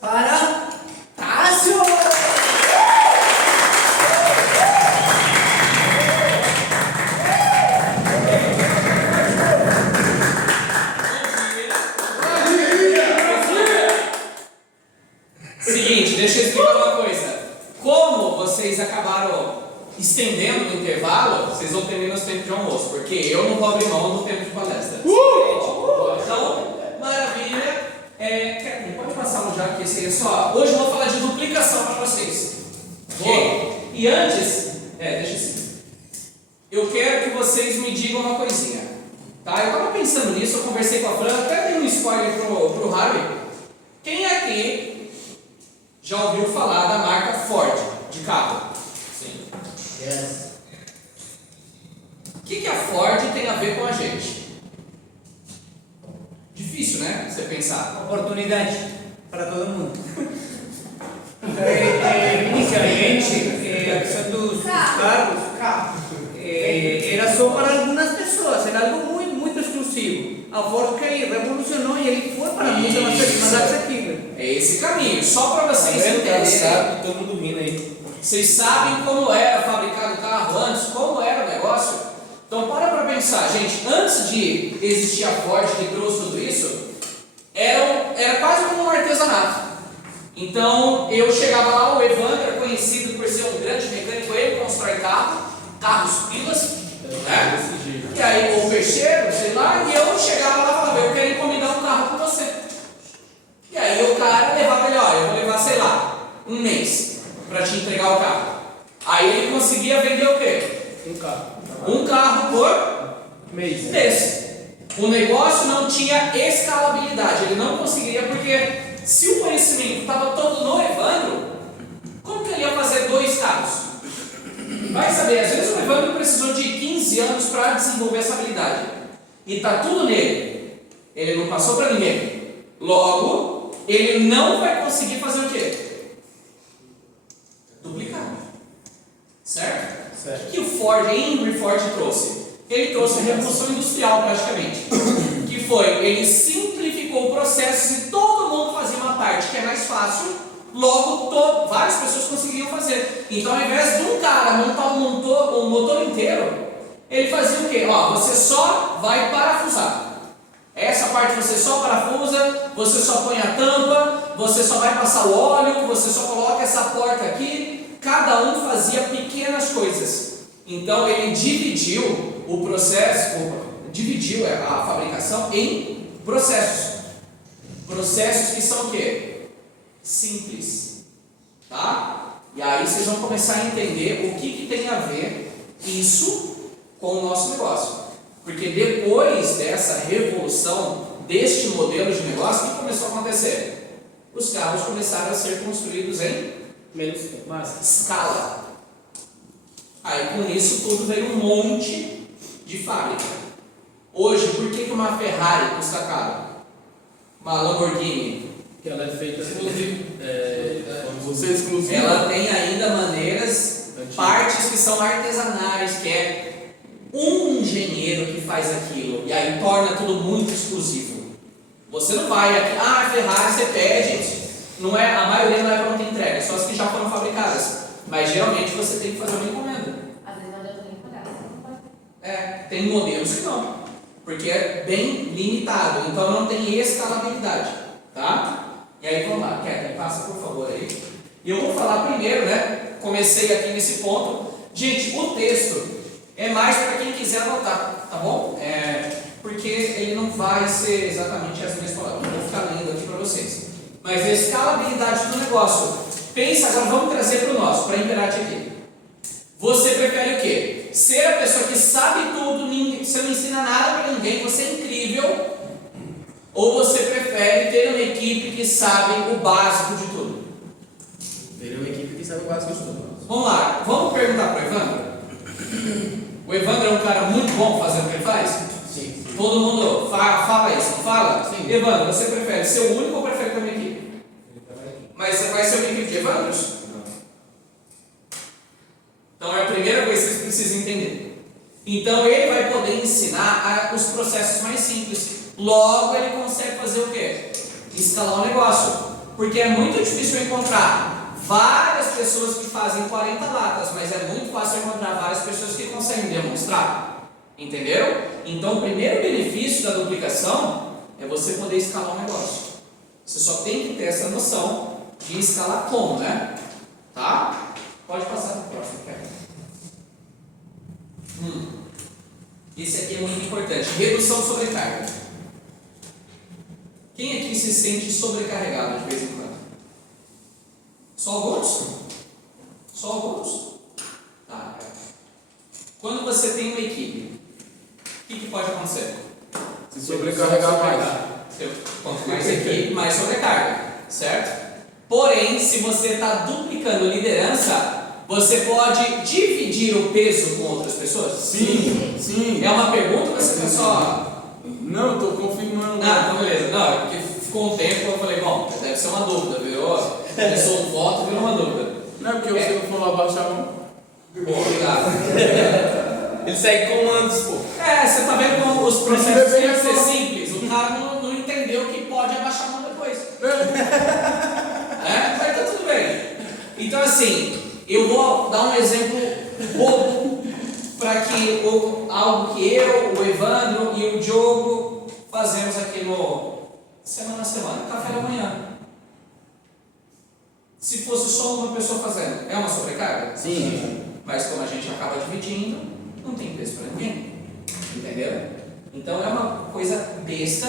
para Tássio! Seguinte, deixa eu explicar uma coisa. Como vocês acabaram estendendo o intervalo, vocês vão ter menos tempo de almoço, porque eu não vou abrir mão do tempo de palestra. Então, maravilha. Catherine, pode passar no já que esse aí é só. Hoje eu vou falar de duplicação para vocês. Ok? E antes, deixa assim. Eu quero que vocês me digam uma coisinha. Tá? Eu estava pensando nisso, eu conversei com a Fran, até dei um spoiler pro Harvey. Quem aqui já ouviu falar da marca Ford de carro? Sim. Yes. O que a Ford tem a ver com a gente? Difícil, né? Você pensar. Oportunidade para todo mundo. Inicialmente, a questão dos carros era só para algumas pessoas, era algo muito exclusivo. A Ford que revolucionou e ele foi para muitas pessoas, mais acessível. É esse caminho, só para vocês entenderem. Todo mundo rindo aí. Vocês sabem como era fabricado o carro antes, como era o negócio? Então para pensar, gente, antes de existir a Ford que trouxe tudo isso, era quase como um artesanato. Então eu chegava lá, o Evandro, conhecido por ser um grande mecânico, ele constrói carros pilas, né? E aí o peixeiro, sei lá, e eu chegava lá e falava, eu quero encomendar um carro com você. E aí o cara levava ele, olha, eu vou levar, sei lá, um mês para te entregar o carro. Aí ele conseguia vender o quê? Um carro por mês. O negócio não tinha escalabilidade, ele não conseguiria, porque se o conhecimento estava todo no Evandro, como que ele ia fazer 2 carros? Vai saber, às vezes o Evandro precisou de 15 anos para desenvolver essa habilidade. E está tudo nele. Ele não passou para ninguém. Logo, ele não vai conseguir fazer o quê? Duplicar. Certo? O que o Ford, Henry Ford trouxe? Ele trouxe a revolução industrial praticamente. Que foi, ele simplificou o processo e todo mundo fazia uma parte que é mais fácil, logo várias pessoas conseguiam fazer. Então ao invés de um cara montar um motor inteiro, ele fazia o quê? Você só vai parafusar. Essa parte você só parafusa, você só põe a tampa, você só vai passar o óleo, você só coloca essa porta aqui. Cada um fazia pequenas coisas. Então ele dividiu o processo, dividiu a fabricação em processos. Processos que são o quê? Simples. Tá? E aí vocês vão começar a entender o que tem a ver isso com o nosso negócio. Porque depois dessa revolução, deste modelo de negócio, o que começou a acontecer? Os carros começaram a ser construídos em escala. Aí com isso tudo veio um monte de fábrica. Hoje, por que uma Ferrari custa caro? Uma Lamborghini? Que ela é feita exclusiva. Ela tem ainda maneiras, partes que são artesanais, que é um engenheiro que faz aquilo, e aí torna tudo muito exclusivo. Você não vai aqui, a Ferrari você pede, não é, a maioria não é pronta entrega, só as que já foram fabricadas. Mas geralmente você tem que fazer uma encomenda. Às vezes não deu tempo de pagar, você não pode. Tem modelos que não, porque é bem limitado, então não tem escalabilidade, tá? E aí vamos lá, Catherine, passa por favor aí. E eu vou falar primeiro, né? Comecei aqui nesse ponto. Gente, o texto é mais para quem quiser anotar, tá bom? Porque ele não vai ser exatamente as minhas palavras, eu vou ficar lendo aqui para vocês. Mas a escalabilidade do negócio. Pensa, agora vamos trazer para o nosso, para Imperati aqui. Você prefere o quê? Ser a pessoa que sabe tudo, você não ensina nada para ninguém, você é incrível? Ou você prefere ter uma equipe que sabe o básico de tudo? Ter uma equipe que sabe o básico de tudo. Vamos lá, vamos perguntar para o Evandro? O Evandro é um cara muito bom fazendo o que ele faz? Sim. Todo mundo fala isso, não fala? Sim. Evandro, você prefere ser o único ou prefere ter uma equipe? Mas você vai ser uma equipe de Evandros? Não. Então é a primeira coisa que vocês precisam entender. Então ele vai poder ensinar os processos mais simples. Logo ele consegue fazer o quê? Escalar o negócio. Porque é muito difícil encontrar várias pessoas que fazem 40 latas, mas é muito fácil encontrar várias pessoas que conseguem demonstrar. Entenderam? Então o primeiro benefício da duplicação é você poder escalar um negócio. Você só tem que ter essa noção de escalar como, né? Tá? Pode passar para o próximo, cara. Esse aqui é muito importante. Redução de sobrecarga. Quem aqui se sente sobrecarregado de vez em quando? Só alguns? Só alguns? Tá. Quando você tem uma equipe, o que pode acontecer? Se sobrecarregar mais. Quanto mais equipe, mais sobrecarga, certo? Porém, se você está duplicando liderança, você pode dividir o peso com outras pessoas? Sim. É uma pergunta ou você está só... Não, eu estou confirmando. Ah, então beleza. Não, é porque ficou um tempo eu falei, bom, deve ser uma dúvida, virou... Começou um voto, virou uma dúvida. Não é porque você não falou abaixar a mão? Bom, obrigado. Ele segue comandos, pô. Você tá vendo como os processos têm que ser simples. O cara não entendeu que pode abaixar a mão depois. Mas tá tudo bem. Então assim, eu vou dar um exemplo bobo para que algo que eu, o Evandro e o Diogo fazemos aqui no semana a semana, café da manhã. Se fosse só uma pessoa fazendo, é uma sobrecarga? Sim. Mas como a gente acaba dividindo, não tem preço para ninguém. Entendeu? Então é uma coisa besta,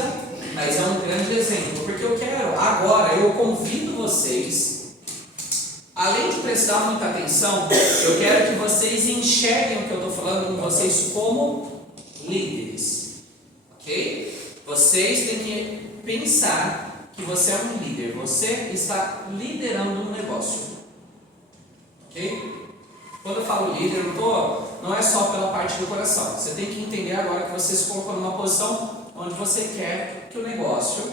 mas é um grande exemplo. Porque eu quero, agora, eu convido vocês, além de prestar muita atenção, eu quero que vocês enxerguem o que eu estou falando com vocês como líderes. Ok? Vocês têm que pensar que você é um líder, você está liderando um negócio. Ok? Quando eu falo líder, não é só pela parte do coração. Você tem que entender agora que você se colocou numa posição onde você quer que o negócio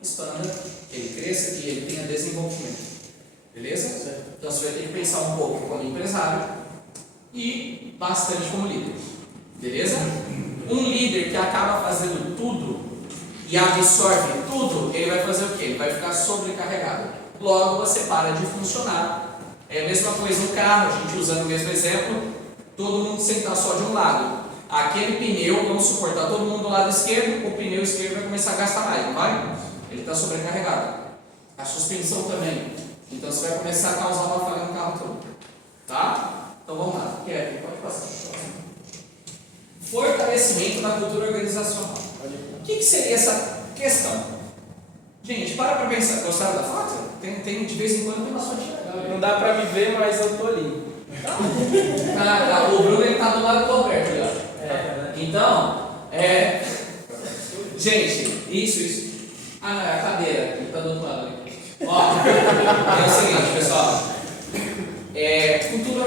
expanda, que ele cresça, que ele tenha desenvolvimento. Beleza? Certo. Então você vai ter que pensar um pouco como empresário e bastante como líder. Beleza? Um líder que acaba fazendo tudo e absorve tudo, ele vai fazer o quê? Ele vai ficar sobrecarregado. Logo você para de funcionar. É a mesma coisa no carro, a gente usando o mesmo exemplo, todo mundo sentar só de um lado. Aquele pneu, vamos suportar todo mundo do lado esquerdo, o pneu esquerdo vai começar a gastar mais, não vai? Ele está sobrecarregado. A suspensão também. Então você vai começar a causar uma falha no carro todo. Tá? Então vamos lá. Kevin, pode passar. Fortalecimento da cultura organizacional. O que seria essa questão? Gente, para pensar. Gostaram da foto? Tem de vez em quando tem uma fotinha legal. Não dá pra me ver, mas eu tô ali. Tá. O Bruno está do lado do Roberto ali, ó. Então, gente, isso. Ah, não, é a cadeira, ele está do outro lado ali. Ó, é o seguinte, pessoal. Cultura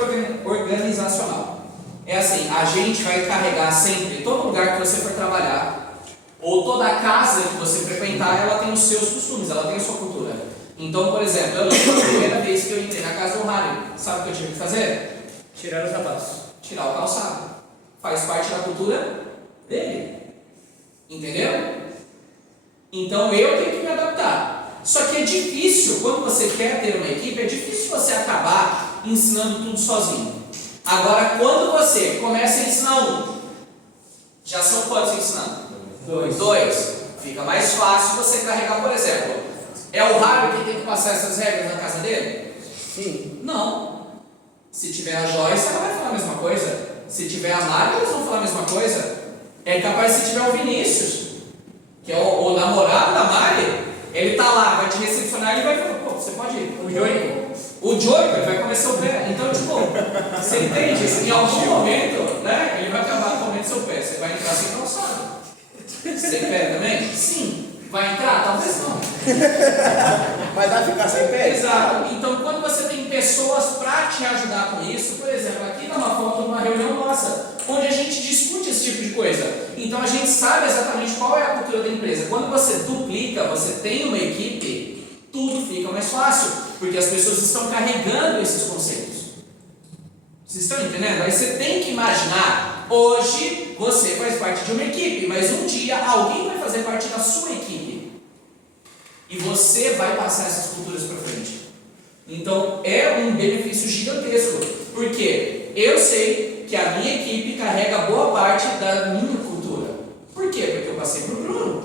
organizacional. É assim, a gente vai carregar sempre, todo lugar que você for trabalhar, ou toda casa que você frequentar, ela tem os seus costumes, ela tem a sua cultura. Então, por exemplo, eu lembro a primeira vez que eu entrei na casa do Harry, sabe o que eu tive que fazer? Tirar os sapatos. Tirar o calçado. Faz parte da cultura dele. Entendeu? Então eu tenho que me adaptar. Só que é difícil, quando você quer ter uma equipe, é difícil você acabar ensinando tudo sozinho. Agora, quando você começa a ensinar um, já são quantos ensinando? Dois. Fica mais fácil você carregar, por exemplo. É o Harry que tem que passar essas regras na casa dele? Sim. Não. Se tiver a Joyce, ela vai falar a mesma coisa. Se tiver a Mari, elas vão falar a mesma coisa. É capaz se tiver o Vinícius, que é o namorado da Mari, ele tá lá, vai te recepcionar e ele vai falar, pô, você pode ir. O Joico, ele vai comer seu pé. Então, tipo, você entende? Em algum momento, né, ele vai acabar comendo seu pé. Você vai entrar sem calçado. Sem pé também? Sim. Vai entrar? Talvez não. Mas vai ficar sem pé? Exato. Então, quando você tem pessoas para te ajudar com isso, por exemplo, aqui dá uma foto de uma reunião nossa, onde a gente discute esse tipo de coisa. Então, a gente sabe exatamente qual é a cultura da empresa. Quando você duplica, você tem uma equipe, tudo fica mais fácil, porque as pessoas estão carregando esses conceitos. Vocês estão entendendo? Aí você tem que imaginar, hoje você faz parte de uma equipe, mas um dia alguém vai fazer parte da sua equipe. E você vai passar essas culturas para frente. Então é um benefício gigantesco. Porque eu sei que a minha equipe carrega boa parte da minha cultura. Por quê? Porque eu passei para o Bruno.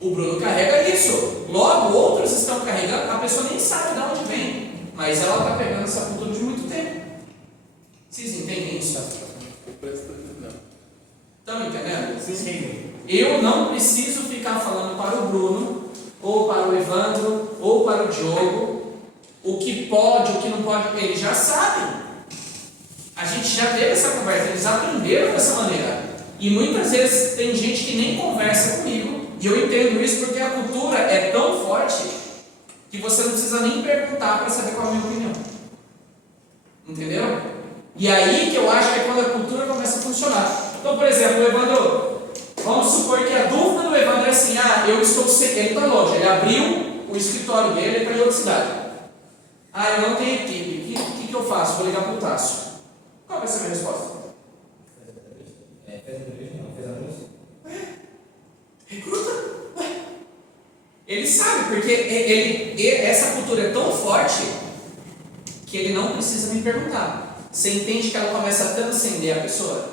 O Bruno carrega isso. Logo, outros estão carregando, a pessoa nem sabe de onde vem. Mas ela está pegando essa cultura de muito tempo. Vocês entendem isso? Estão entendendo? Sim. Eu não preciso ficar falando para o Bruno, ou para o Evandro, ou para o Diogo, o que pode, o que não pode. Eles já sabem. A gente já teve essa conversa, eles aprenderam dessa maneira. E muitas vezes tem gente que nem conversa comigo, e eu entendo isso porque a cultura é tão forte que você não precisa nem perguntar para saber qual é a minha opinião. Entendeu? E aí que eu acho que é quando a cultura começa a funcionar. Então, por exemplo, o Evandro, vamos supor que a dúvida do Evandro é assim: eu estou sem. Ele está longe, ele abriu o escritório dele, ele está em outra cidade. Eu não tenho equipe, o que eu faço? Vou ligar para o Tássio. Qual vai ser a minha resposta? Recruta. Ele sabe, porque essa cultura é tão forte que ele não precisa me perguntar. Você entende que ela começa a transcender a pessoa?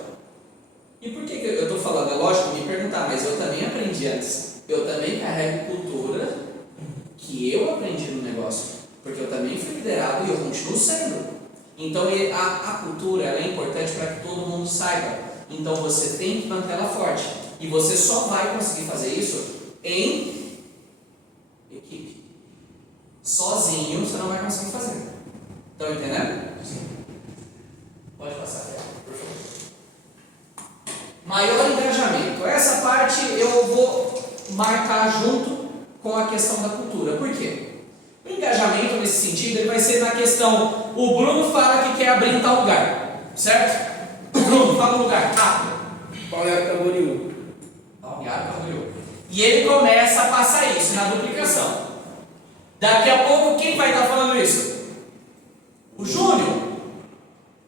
E por que eu estou falando? É lógico me perguntar, mas eu também aprendi antes. Eu também carrego cultura que eu aprendi no negócio. Porque eu também fui liderado e eu continuo sendo. Então a cultura ela é importante para que todo mundo saiba. Então você tem que manter ela forte. E você só vai conseguir fazer isso em equipe. Sozinho você não vai conseguir fazer. Estão entendendo? Sim. Pode passar, por favor. Maior engajamento. Essa parte eu vou marcar junto com a questão da cultura. Por quê? O engajamento nesse sentido ele vai ser na questão: o Bruno fala que quer abrir em tal lugar, certo? O Bruno fala um lugar rápido. Balneário Camboriú. Balneário Camboriú. E ele começa a passar isso na duplicação. Daqui a pouco quem vai estar falando isso? O Júnior,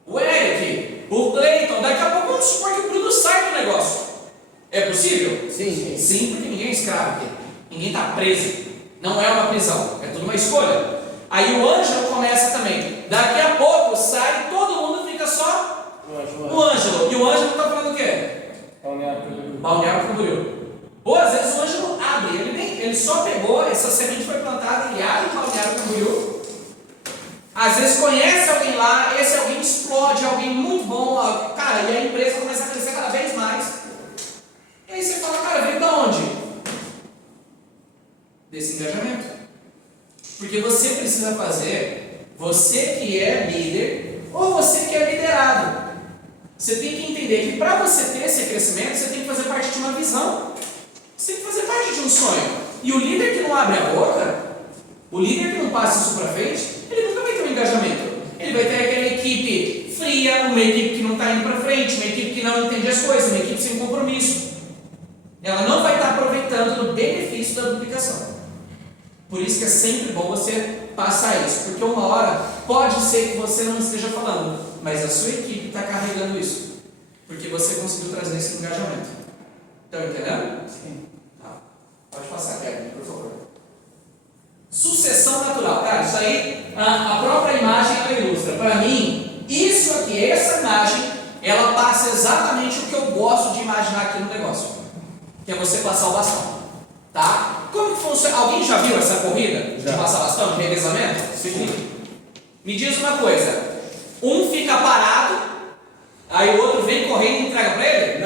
o Eric, o Cleiton. Daqui a pouco vamos supor que o Bruno sai do negócio. É possível? Sim. Sim, porque ninguém é escravo aqui. Ninguém está preso. Não é uma prisão, é tudo uma escolha. Aí o Ângelo começa também. Daqui a pouco sai, todo mundo fica só no Ângelo. E o Ângelo está falando o quê? Balneário Camboriú. Boas vezes o Ângelo abre, ele só pegou, essa semente foi plantada, ele abre o Balneário Camboriú. Às vezes conhece alguém lá, esse alguém explode, alguém muito bom, cara, e a empresa começa a crescer cada vez mais. E aí você fala, cara, veio da onde? Desse engajamento. Porque você precisa fazer, você que é líder, ou você que é liderado. Você tem que entender que para você ter esse crescimento, você tem que fazer parte de uma visão. Você tem que fazer parte de um sonho. E o líder que não abre a boca, o líder que não passa isso para frente, ele nunca vai ter um engajamento. Ele vai ter aquela equipe fria, uma equipe que não está indo para frente, uma equipe que não entende as coisas, uma equipe sem compromisso. Ela não vai estar aproveitando do benefício da duplicação. Por isso que é sempre bom você passar isso, porque uma hora pode ser que você não esteja falando, mas a sua equipe está carregando isso, porque você conseguiu trazer esse engajamento. Estão entendendo? Sim. Tá. Pode passar, Kevin, por favor. Sucessão natural. Cara, isso aí, a própria imagem ela ilustra. Para mim, isso aqui, essa imagem, ela passa exatamente o que eu gosto de imaginar aqui no negócio, que é você passar o bastão. Tá? Como que funciona? Alguém já viu essa corrida de passar bastão, de revezamento? Sim. Me diz uma coisa: um fica parado, aí o outro vem correndo e entrega para ele?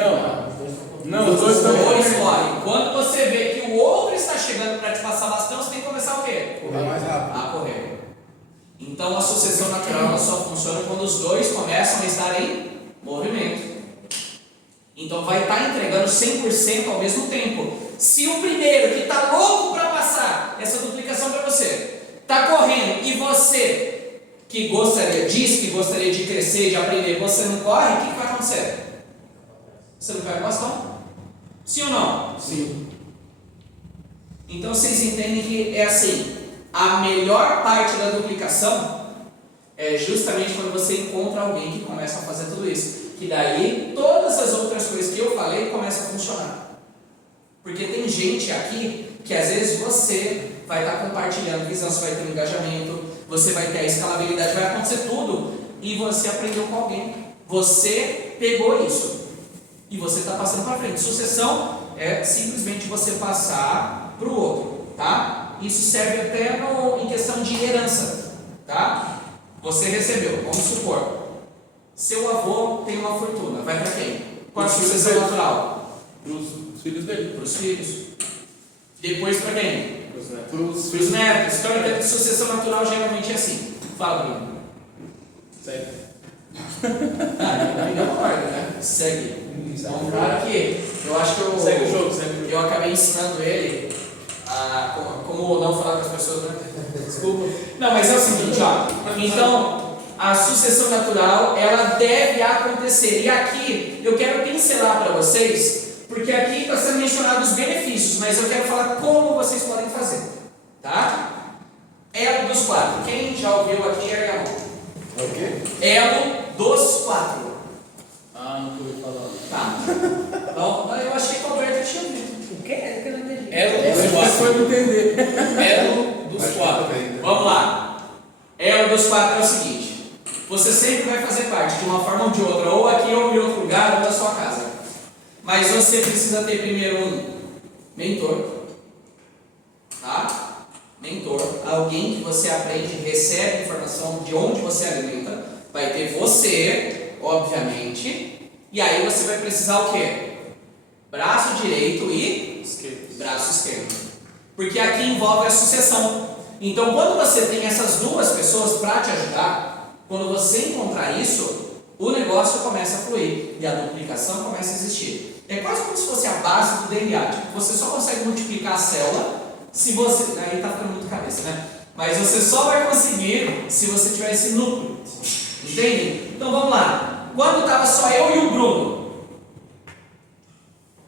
Não, os dois estão correm. Quando você vê que o outro está chegando para te passar bastão, você tem que começar o quê? Correr mais rápido. A correr. Então a sucessão natural ela só funciona quando os dois começam a estar em movimento. Então vai estar entregando 100% ao mesmo tempo. Se o primeiro que está louco para passar essa duplicação para você está correndo e você que disse que gostaria de crescer, de aprender, você não corre, o que vai acontecer? Você não vai com bastão? Sim ou não? Sim. Então vocês entendem que é assim, a melhor parte da duplicação é justamente quando você encontra alguém que começa a fazer tudo isso. Que daí todas as outras coisas que eu falei começam a funcionar. Porque tem gente aqui que às vezes você vai estar compartilhando visão, você vai ter um engajamento, você vai ter a escalabilidade, vai acontecer tudo e você aprendeu com alguém. Você pegou isso e você está passando para frente. Sucessão é simplesmente você passar para o outro, tá? Isso serve até em questão de herança, tá? Você recebeu, vamos supor, seu avô tem uma fortuna, vai para quem? Qual a sucessão natural? Para os filhos dele. Para os filhos. Depois para quem? Para os Para os netos. Então, a sucessão natural geralmente é assim. Fala, Bruno. Segue. Não concorda, né? Segue. É um cara que eu acho que eu. Segue o jogo, segue o jogo. Eu acabei ensinando ele a como não falar com as pessoas, né? Desculpa. Não, mas é o seguinte, ó. Então, a sucessão natural, ela deve acontecer. E aqui, eu quero pincelar para vocês, porque aqui está sendo mencionado os benefícios, mas eu quero falar como vocês podem fazer, tá? Elo dos 4. Quem já ouviu aqui é a mão. É o quê? Elo dos 4. Não ouvi falar. Tá. Então, eu achei que o Alberto tinha ouvido. O quê? É que eu não entendi. Elo dos 4. Foi não entender. Elo dos 4. Vamos lá. Elo dos 4 é o seguinte: você sempre vai fazer parte de uma forma ou de outra, ou aqui ou em outro lugar, ou na sua casa. Mas você precisa ter primeiro um mentor, tá? Mentor, alguém que você aprende, recebe informação de onde você alimenta. Vai ter você, obviamente, e aí você vai precisar o quê? Braço direito e braço esquerdo. Porque aqui envolve a sucessão. Então, quando você tem essas duas pessoas para te ajudar, quando você encontrar isso, o negócio começa a fluir e a duplicação começa a existir. É quase como se fosse a base do DNA. Tipo, você só consegue multiplicar a célula se você. Aí tá ficando muito cabeça, né? Mas você só vai conseguir se você tiver esse núcleo. Entende? Então vamos lá. Quando estava só eu e o Bruno,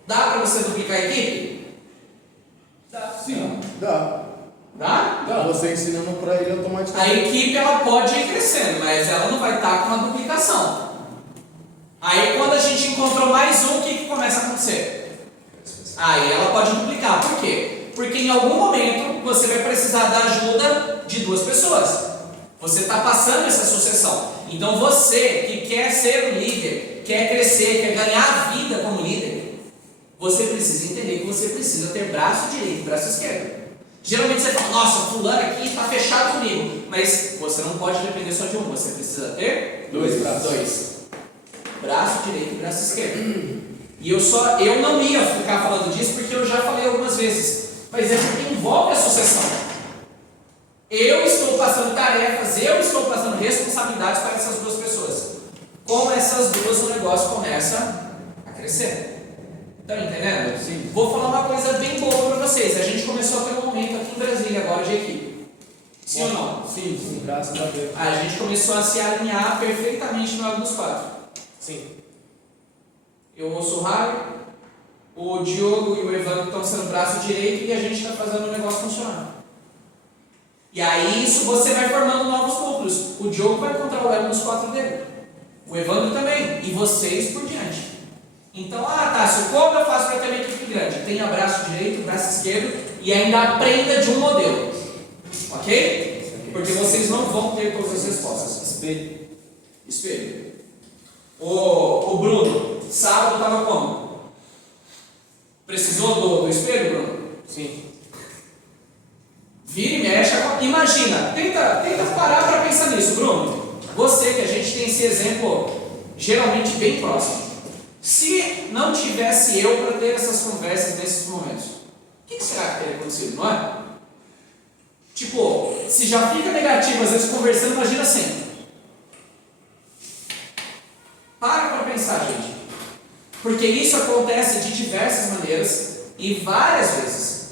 dá para você duplicar a equipe? Dá. Sim, dá. Dá? Dá. Você ensinando para ele A automaticamente. equipe ela pode ir crescendo, mas ela não vai estar com uma duplicação. Aí quando a gente encontrou mais um, o que começa a acontecer? Aí ela pode duplicar. Por quê? Porque em algum momento você vai precisar da ajuda de duas pessoas. Você está passando essa sucessão. Então você que quer ser um líder, quer crescer, quer ganhar a vida como líder, você precisa entender que você precisa ter braço direito e braço esquerdo. Geralmente você fala, nossa, fulano aqui está fechado comigo. Mas você não pode depender só de um, você precisa ter Dois braços. dois. Braço direito e braço esquerdo. E eu não ia ficar falando disso porque eu já falei algumas vezes. Mas é porque envolve a sucessão. Eu estou passando tarefas, eu estou passando responsabilidades para essas duas pessoas. Com essas duas o negócio começa a crescer. Estão entendendo? Sim. Vou falar uma coisa bem boa para vocês. A gente começou a ter um momento aqui em Brasília agora de equipe. Sim ou não? Sim, sim, graças a Deus. A gente começou a se alinhar perfeitamente no elo dos 4. Sim. Eu sou o Raio, o Diogo e o Evandro estão sendo braço direito e a gente está fazendo o negócio funcionar. E aí isso você vai formando novos núcleos. O Diogo vai encontrar o elo dos 4 dele. O Evandro também. E vocês por diante. Então, Tássio, como eu faço para ter uma equipe grande? Tenha braço direito, braço esquerdo e ainda aprenda de um modelo. Ok? Porque vocês não vão ter todas as respostas. Espelho. Espelho. O Bruno, sábado estava como? Precisou do espelho, Bruno? Sim. Vira e mexe. Imagina, tenta parar para pensar nisso, Bruno. Você que a gente tem esse exemplo geralmente bem próximo. Se não tivesse eu para ter essas conversas nesses momentos, o que será que teria acontecido, não é? Tipo, se já fica negativo às vezes conversando, imagina assim. Para pensar, gente. Porque isso acontece de diversas maneiras e várias vezes.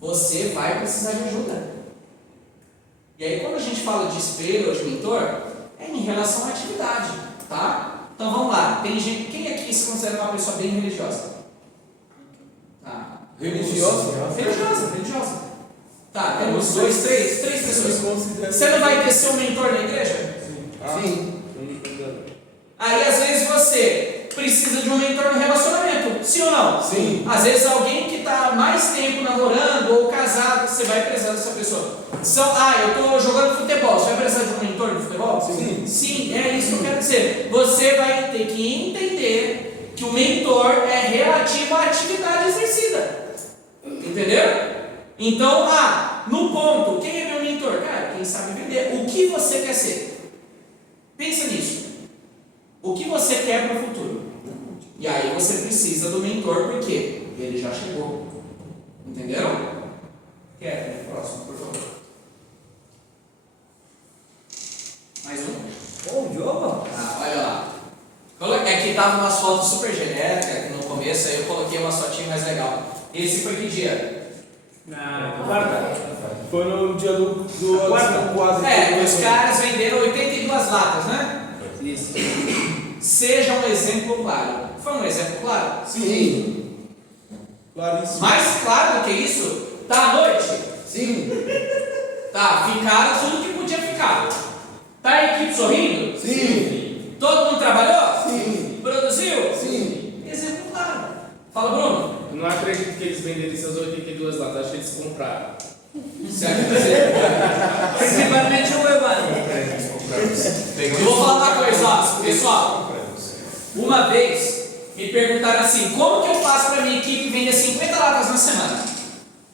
Você vai precisar de ajuda. E aí quando a gente fala de espelho ou de mentor, é em relação à atividade, tá? Então vamos lá, tem gente, quem aqui se considera uma pessoa bem religiosa? Tá. Religiosa? Religiosa. Tá, temos três pessoas. Você Você não vai ter seu mentor na igreja? Sim. Aí às vezes você precisa de um mentor no relacionamento, sim ou não? Sim. Às vezes alguém que está mais tempo namorando ou casado, você vai precisar dessa pessoa. Eu estou jogando futebol, você vai precisar de um mentor de futebol? Sim. Sim, é isso que eu quero dizer. Você vai ter que entender que o mentor é relativo à atividade exercida. Entendeu? Então, no ponto, quem é meu mentor? Cara, quem sabe vender. O que você quer ser? Pensa nisso. O que você quer para o futuro? E aí você precisa do mentor, porque ele já chegou. Entenderam? Quer? Próximo, por favor. Mais um? Bom jogo. Olha lá. É que tava umas fotos super genéricas no começo, aí eu coloquei uma fotinha mais legal. Esse foi que dia? Na quarta. Foi no dia do Quarta. quase. Os caras venderam 82 latas, né? Isso. Seja um exemplo claro. Foi um exemplo claro? Sim. Claríssimo. Mais claro do que isso? Tá à noite? Sim. Tá, ficaram tudo que podia ficar. Tá a equipe sorrindo? Sim. Todo mundo trabalhou? Sim. Produziu? Sim. Exemplo claro. Fala, Bruno. Eu não acredito que eles venderam essas 82 latas, acho que eles compraram. Certo? Principalmente o Evandro. Eu vou falar uma coisa, ó, pessoal. Uma vez me perguntaram assim: como que eu faço para minha equipe vender 50 latas na semana?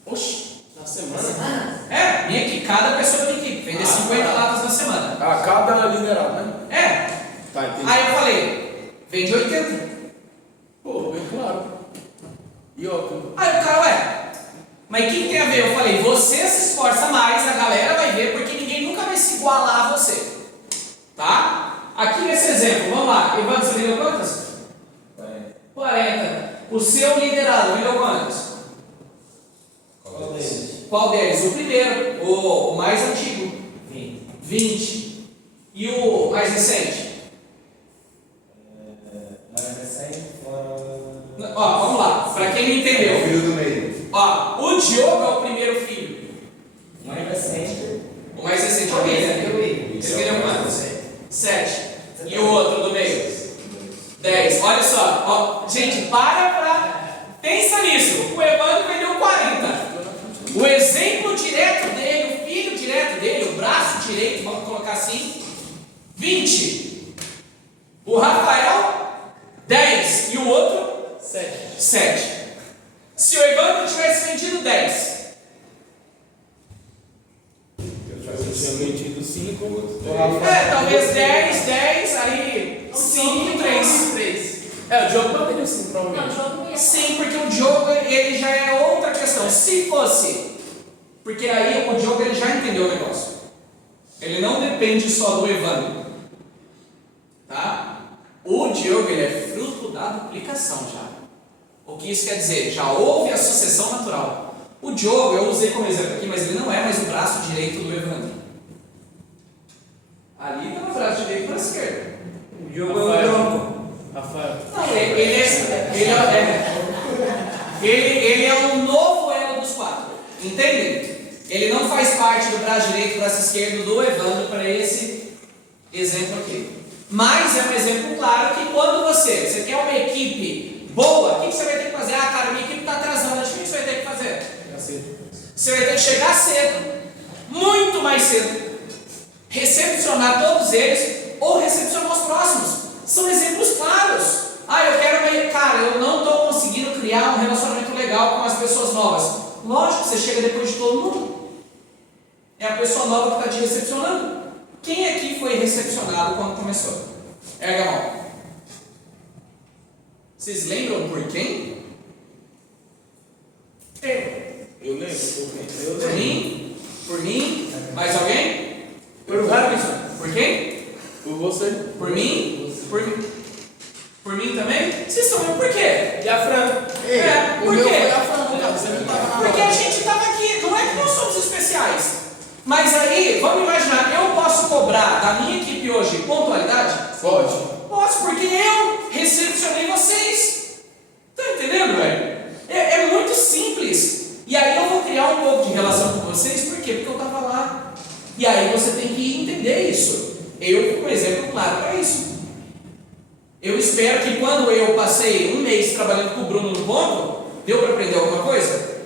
Oxi, na semana? Minha equipe, cada pessoa da minha equipe vender 50 latas na semana. Cada liderado, né? Tá, entendi. Aí eu falei: vende 80. Pô, bem claro. E outro? Aí o cara, mas o que tem a ver? Eu falei: você se esforça mais, a galera vai ver, porque ninguém nunca vai se igualar a você. Tá? Aqui nesse exemplo, vamos lá. Evandro, você vendeu quantas? 40. O seu liderado vendeu quantas? Qual deles? O primeiro, o mais antigo. 20. E o mais recente? Vamos lá, para quem não entendeu. Filho do meio. O Diogo é o primeiro filho. O mais recente é o William. Ele vendeu quantos? 7. E o outro do meio? 10. Olha só. Gente, pensa nisso. O Evandro vendeu 40. O exemplo direto dele, o filho direto dele, o braço direito, vamos colocar assim, 20. O Rafael, 10. E o outro? 7. Se o Evandro tivesse vendido 10. Eu tinha mentido 5. Talvez 10, aí 5 e 3. O Diogo não teria 5, Não, o provavelmente. jogo não ia. Sim, porque o Diogo ele já é outra questão. Se fosse, porque aí o Diogo ele já entendeu o negócio. Ele não depende só do Evandro. Tá? O Diogo ele é fruto da duplicação já. O que isso quer dizer? Já houve a sucessão natural. O Diogo, eu usei como exemplo aqui, mas ele não é mais o braço direito do Evandro. Ali está no braço direito para a esquerda. O jogo é o tronco. Rafael. Não, ele é o novo elo dos 4. Entende? Ele não faz parte do braço direito e braço esquerdo do Evandro para esse exemplo aqui. Mas é um exemplo claro que quando você quer uma equipe boa, o que você vai ter que fazer? Cara, minha equipe está atrasando. O que você vai ter que fazer? Você vai ter que chegar cedo, muito mais cedo, recepcionar todos eles ou recepcionar os próximos. São exemplos claros. Eu não estou conseguindo criar um relacionamento legal com as pessoas novas. Lógico que você chega depois de todo mundo. É a pessoa nova que está te recepcionando. Quem aqui foi recepcionado quando começou? Erga a mão. Vocês lembram por quem? Eu lembro. Por mim? Mais alguém? Por Harrison. Por quem? Por você. Por mim? Por mim também? Vocês estão vendo por quê? E a Fran? Por quê? Você não tava na Porque a gente estava aqui, não é que nós somos especiais. Mas aí, vamos imaginar, eu posso cobrar da minha equipe hoje pontualidade? Pode. Posso, porque eu recepcionei vocês. Tá entendendo, velho? É muito simples. E aí eu vou criar um pouco de relação com vocês, por quê? Porque eu estava lá. E aí você tem que entender isso. Eu fui um exemplo claro para isso. Eu espero que quando eu passei um mês trabalhando com o Bruno no ponto, Deu para aprender alguma coisa?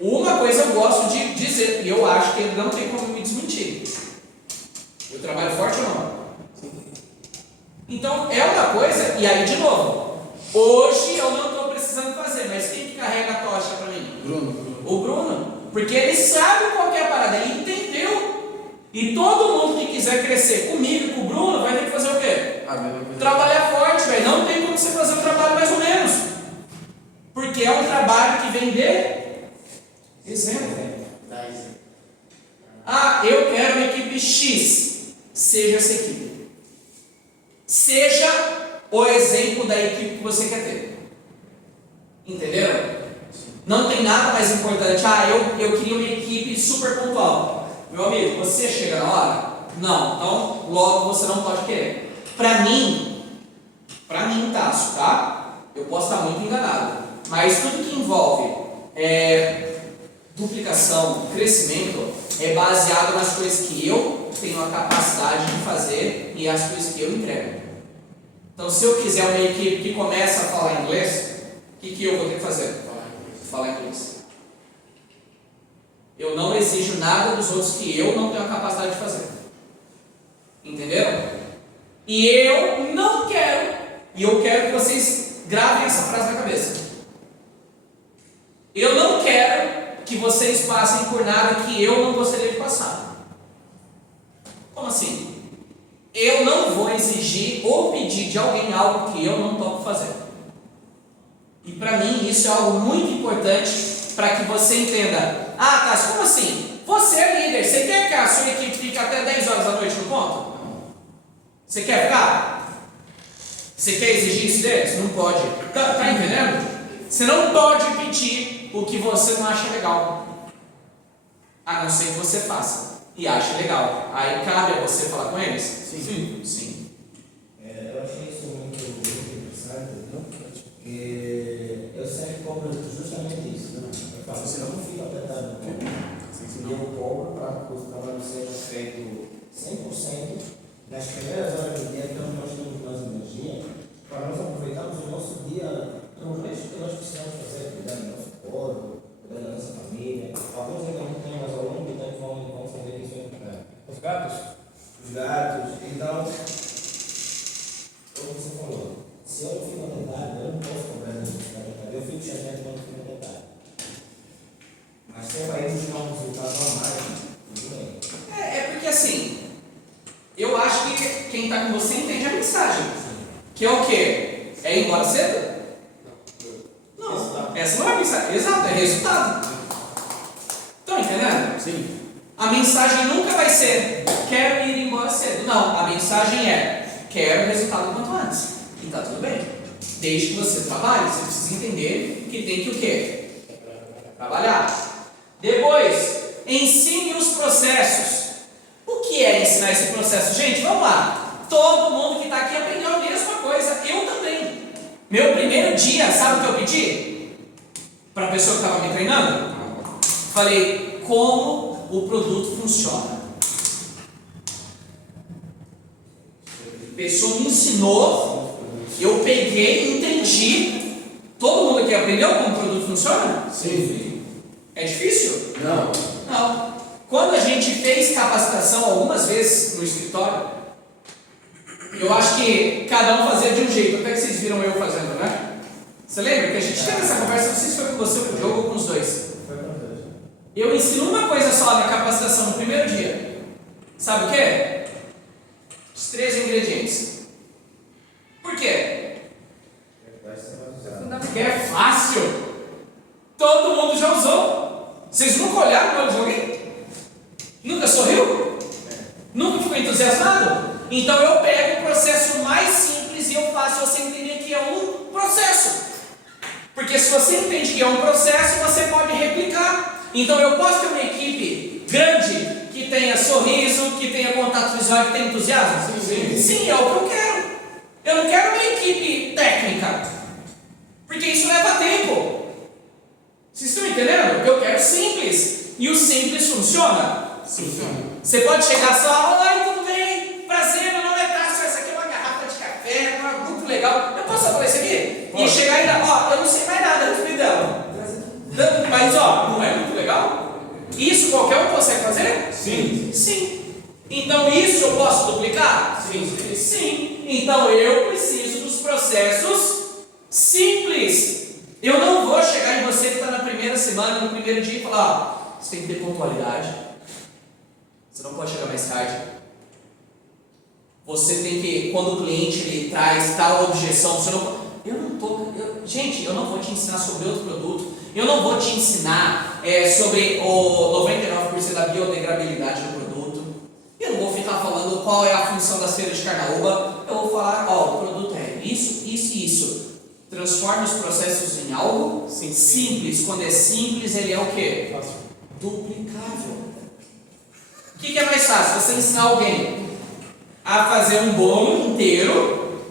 Uma coisa eu gosto de dizer, e eu acho que ele não tem como me desmentir. Eu trabalho forte ou não? Então é uma coisa, e aí de novo, hoje eu não estou precisando fazer, mas quem que carrega a tocha para mim? Bruno. O Bruno, porque ele sabe qual que é a parada, ele entendeu. E todo mundo que quiser crescer comigo e com o Bruno vai ter que fazer o quê? Trabalhar forte, velho. Não tem como você fazer um trabalho mais ou menos. Porque é um trabalho que vem de exemplo. Ah, eu quero uma equipe X. Seja essa equipe. Seja o exemplo da equipe que você quer ter. Entenderam? Não tem nada mais importante. Ah, eu queria uma equipe super pontual. Meu amigo, você chega na hora? Não. Então, logo você não pode querer. Pra mim, Tasso, tá? Eu posso estar muito enganado. Mas tudo que envolve duplicação, crescimento, é baseado nas coisas que eu tenho a capacidade de fazer e as coisas que eu entrego. Então, se eu quiser uma equipe que começa a falar inglês, o que eu vou ter que fazer? Falar inglês. Eu não exijo nada dos outros que eu não tenho a capacidade de fazer. Entenderam? E eu não quero, e eu quero que vocês gravem essa frase na cabeça. Eu não quero que vocês passem por nada que eu não gostaria de passar. Como assim? Eu não vou exigir ou pedir de alguém algo que eu não topo fazer. E para mim isso é algo muito importante para que você entenda. Ah, Tassi, como assim? Você é líder, você quer que a sua equipe fique até 10 horas da noite no ponto? Você quer ficar? Você quer exigir isso deles? Não pode. Tá entendendo? Você não pode pedir o que você não acha legal. A não ser que você faça e ache legal. Aí cabe a você falar com eles? Sim. Eu achei isso muito interessante, porque eu sempre cobro justamente isso. Eu falo, você não fica apertado no ponto. E eu cobro para que o trabalho seja feito 100% nas primeiras horas do dia, que nós temos mais energia, para nós aproveitarmos o nosso dia para o resto que nós precisamos fazer, cuidar do nosso corpo, cuidar da nossa família. Alguns ainda não têm, mas ao longo do tempo vão saber que isso é importante. Os gatos? Os gatos, então, como você falou, se eu não fico atentado, eu não posso cobrar na minha. Eu fico chateado quando fico atentado. Mas se eu vai buscar um resultado a mais, tudo bem. É porque assim, eu acho que quem está com você entende a mensagem. Que é o quê? É ir embora cedo? Não, essa não é a mensagem. Exato, é resultado. Estão entendendo? Sim. A mensagem nunca vai ser quero ir embora cedo. Não, a mensagem é quero resultado quanto antes. E tá tudo bem. Desde que você trabalhe, você precisa entender que tem que o quê? Trabalhar. Depois, ensine os processos. O que é ensinar esse processo? Gente, vamos lá. Todo mundo que está aqui aprendeu a mesma coisa. Eu também. Meu primeiro dia, sabe o que eu pedi? Para a pessoa que estava me treinando? Falei, como o produto funciona. A pessoa me ensinou, eu peguei e entendi. Todo mundo aqui aprendeu como o produto funciona? Sim. É difícil? Não. Não. Quando a gente fez capacitação algumas vezes no escritório, eu acho que cada um fazia de um jeito, até que vocês viram eu fazendo, né? Você lembra que a gente teve essa conversa, não sei se foi com você ou com o Diogo ou com os dois. Eu ensino uma coisa só na capacitação no primeiro dia. Sabe o quê? Os 3 ingredientes. Por quê? Porque é fácil. Todo mundo já usou. Vocês nunca olharam para o olho de alguém? Nunca sorriu? Nunca ficou entusiasmado? Então eu pego o processo mais simples e eu faço você entender que é um processo. Porque se você entende que é um processo, você pode replicar. Então eu posso ter uma equipe grande que tenha sorriso, que tenha contato visual, que tenha entusiasmo? Sim, é o que eu quero. Eu não quero uma equipe técnica, porque isso leva tempo. Vocês estão entendendo? Eu quero simples. E o simples funciona? Sim. Você pode chegar só, oi, tudo bem? Prazer, meu nome é Tasso, essa aqui é uma garrafa de café, muito legal. Eu posso falar isso aqui? Pode. E chegar ainda, ó, eu não sei mais nada, eu telefone dela. Mas ó, não é muito legal? Isso qualquer um consegue fazer? Sim. Sim. Então isso eu posso duplicar? Sim. Sim. Então eu preciso dos processos simples. Eu não vou chegar em você que está na primeira semana, no primeiro dia e falar, você tem que ter pontualidade. Você não pode chegar mais tarde. Você tem que, quando o cliente ele traz tal objeção, você não. Gente, eu não vou te ensinar sobre outro produto. Eu não vou te ensinar sobre o 99% da biodegradabilidade do produto. Eu não vou ficar falando qual é a função das feiras de carnaúba. Eu vou falar, ó, o produto é isso, isso e isso. Transforme os processos em algo simples. Quando é simples, ele é o quê? Fácil. Duplicável. O que é mais fácil? Você ensinar alguém a fazer um bolo inteiro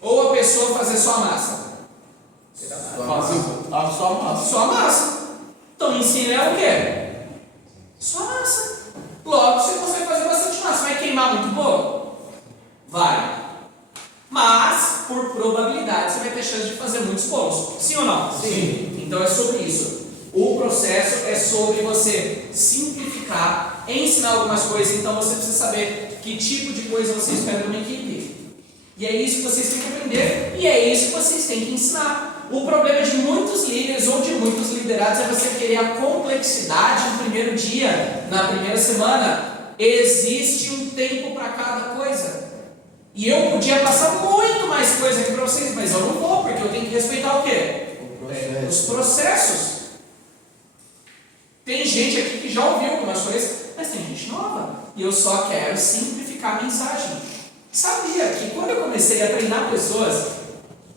ou a pessoa fazer só a massa? Só a massa. Só a massa. Então ensina ela o quê? Só a massa. Logo você consegue fazer bastante massa. Vai queimar muito bolo? Vai. Mas, por probabilidade, você vai ter chance de fazer muitos bolos. Sim ou não? Sim. Então é sobre isso. O processo é sobre você simplificar, ensinar algumas coisas. Então você precisa saber que tipo de coisa você espera de uma equipe. E é isso que vocês têm que aprender. E é isso que vocês têm que ensinar. O problema de muitos líderes ou de muitos liderados é você querer a complexidade no primeiro dia, na primeira semana. Existe um tempo para cada coisa. E eu podia passar muito mais coisa aqui para vocês, mas eu não vou, porque eu tenho que respeitar o quê? Os processos. Tem gente aqui que já ouviu algumas coisas, mas tem gente nova. E eu só quero simplificar a mensagem. Sabia que quando eu comecei a treinar pessoas,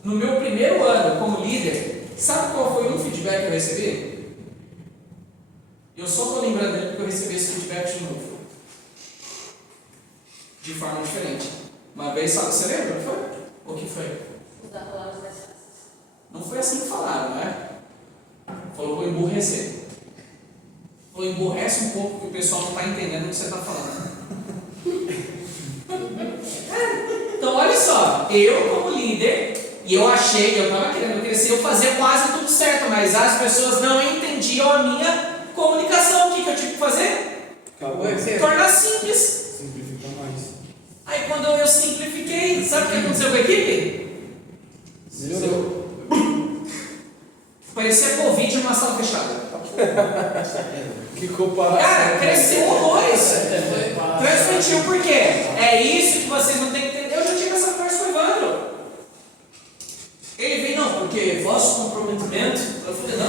no meu primeiro ano como líder, sabe qual foi um feedback que eu recebi? Eu só estou lembrando dele porque eu recebi esse feedback de novo. De forma diferente. Uma vez, sabe, você lembra o que foi? O que foi? Usar palavras mais fáceis. Não foi assim que falaram, não é? Falou, vou emburrecer. Falou, emburrece um pouco que o pessoal não está entendendo o que você está falando. Então, olha só, eu como líder, e eu achei, eu estava querendo crescer, eu fazia quase tudo certo, mas as pessoas não entendiam a minha comunicação. O que eu tive que fazer? Tornar simples. Simplificar mais. Aí quando eu simplifiquei, sabe o que aconteceu com a equipe? Melhorou. Parecia Covid numa sala fechada. Que comparação. Cara, cresceu horrores. Transmitiu por quê? É isso que vocês não têm que entender. Eu já tive essa conversa com o Evandro. Ele veio, não, porque vosso comprometimento. Eu falei, não.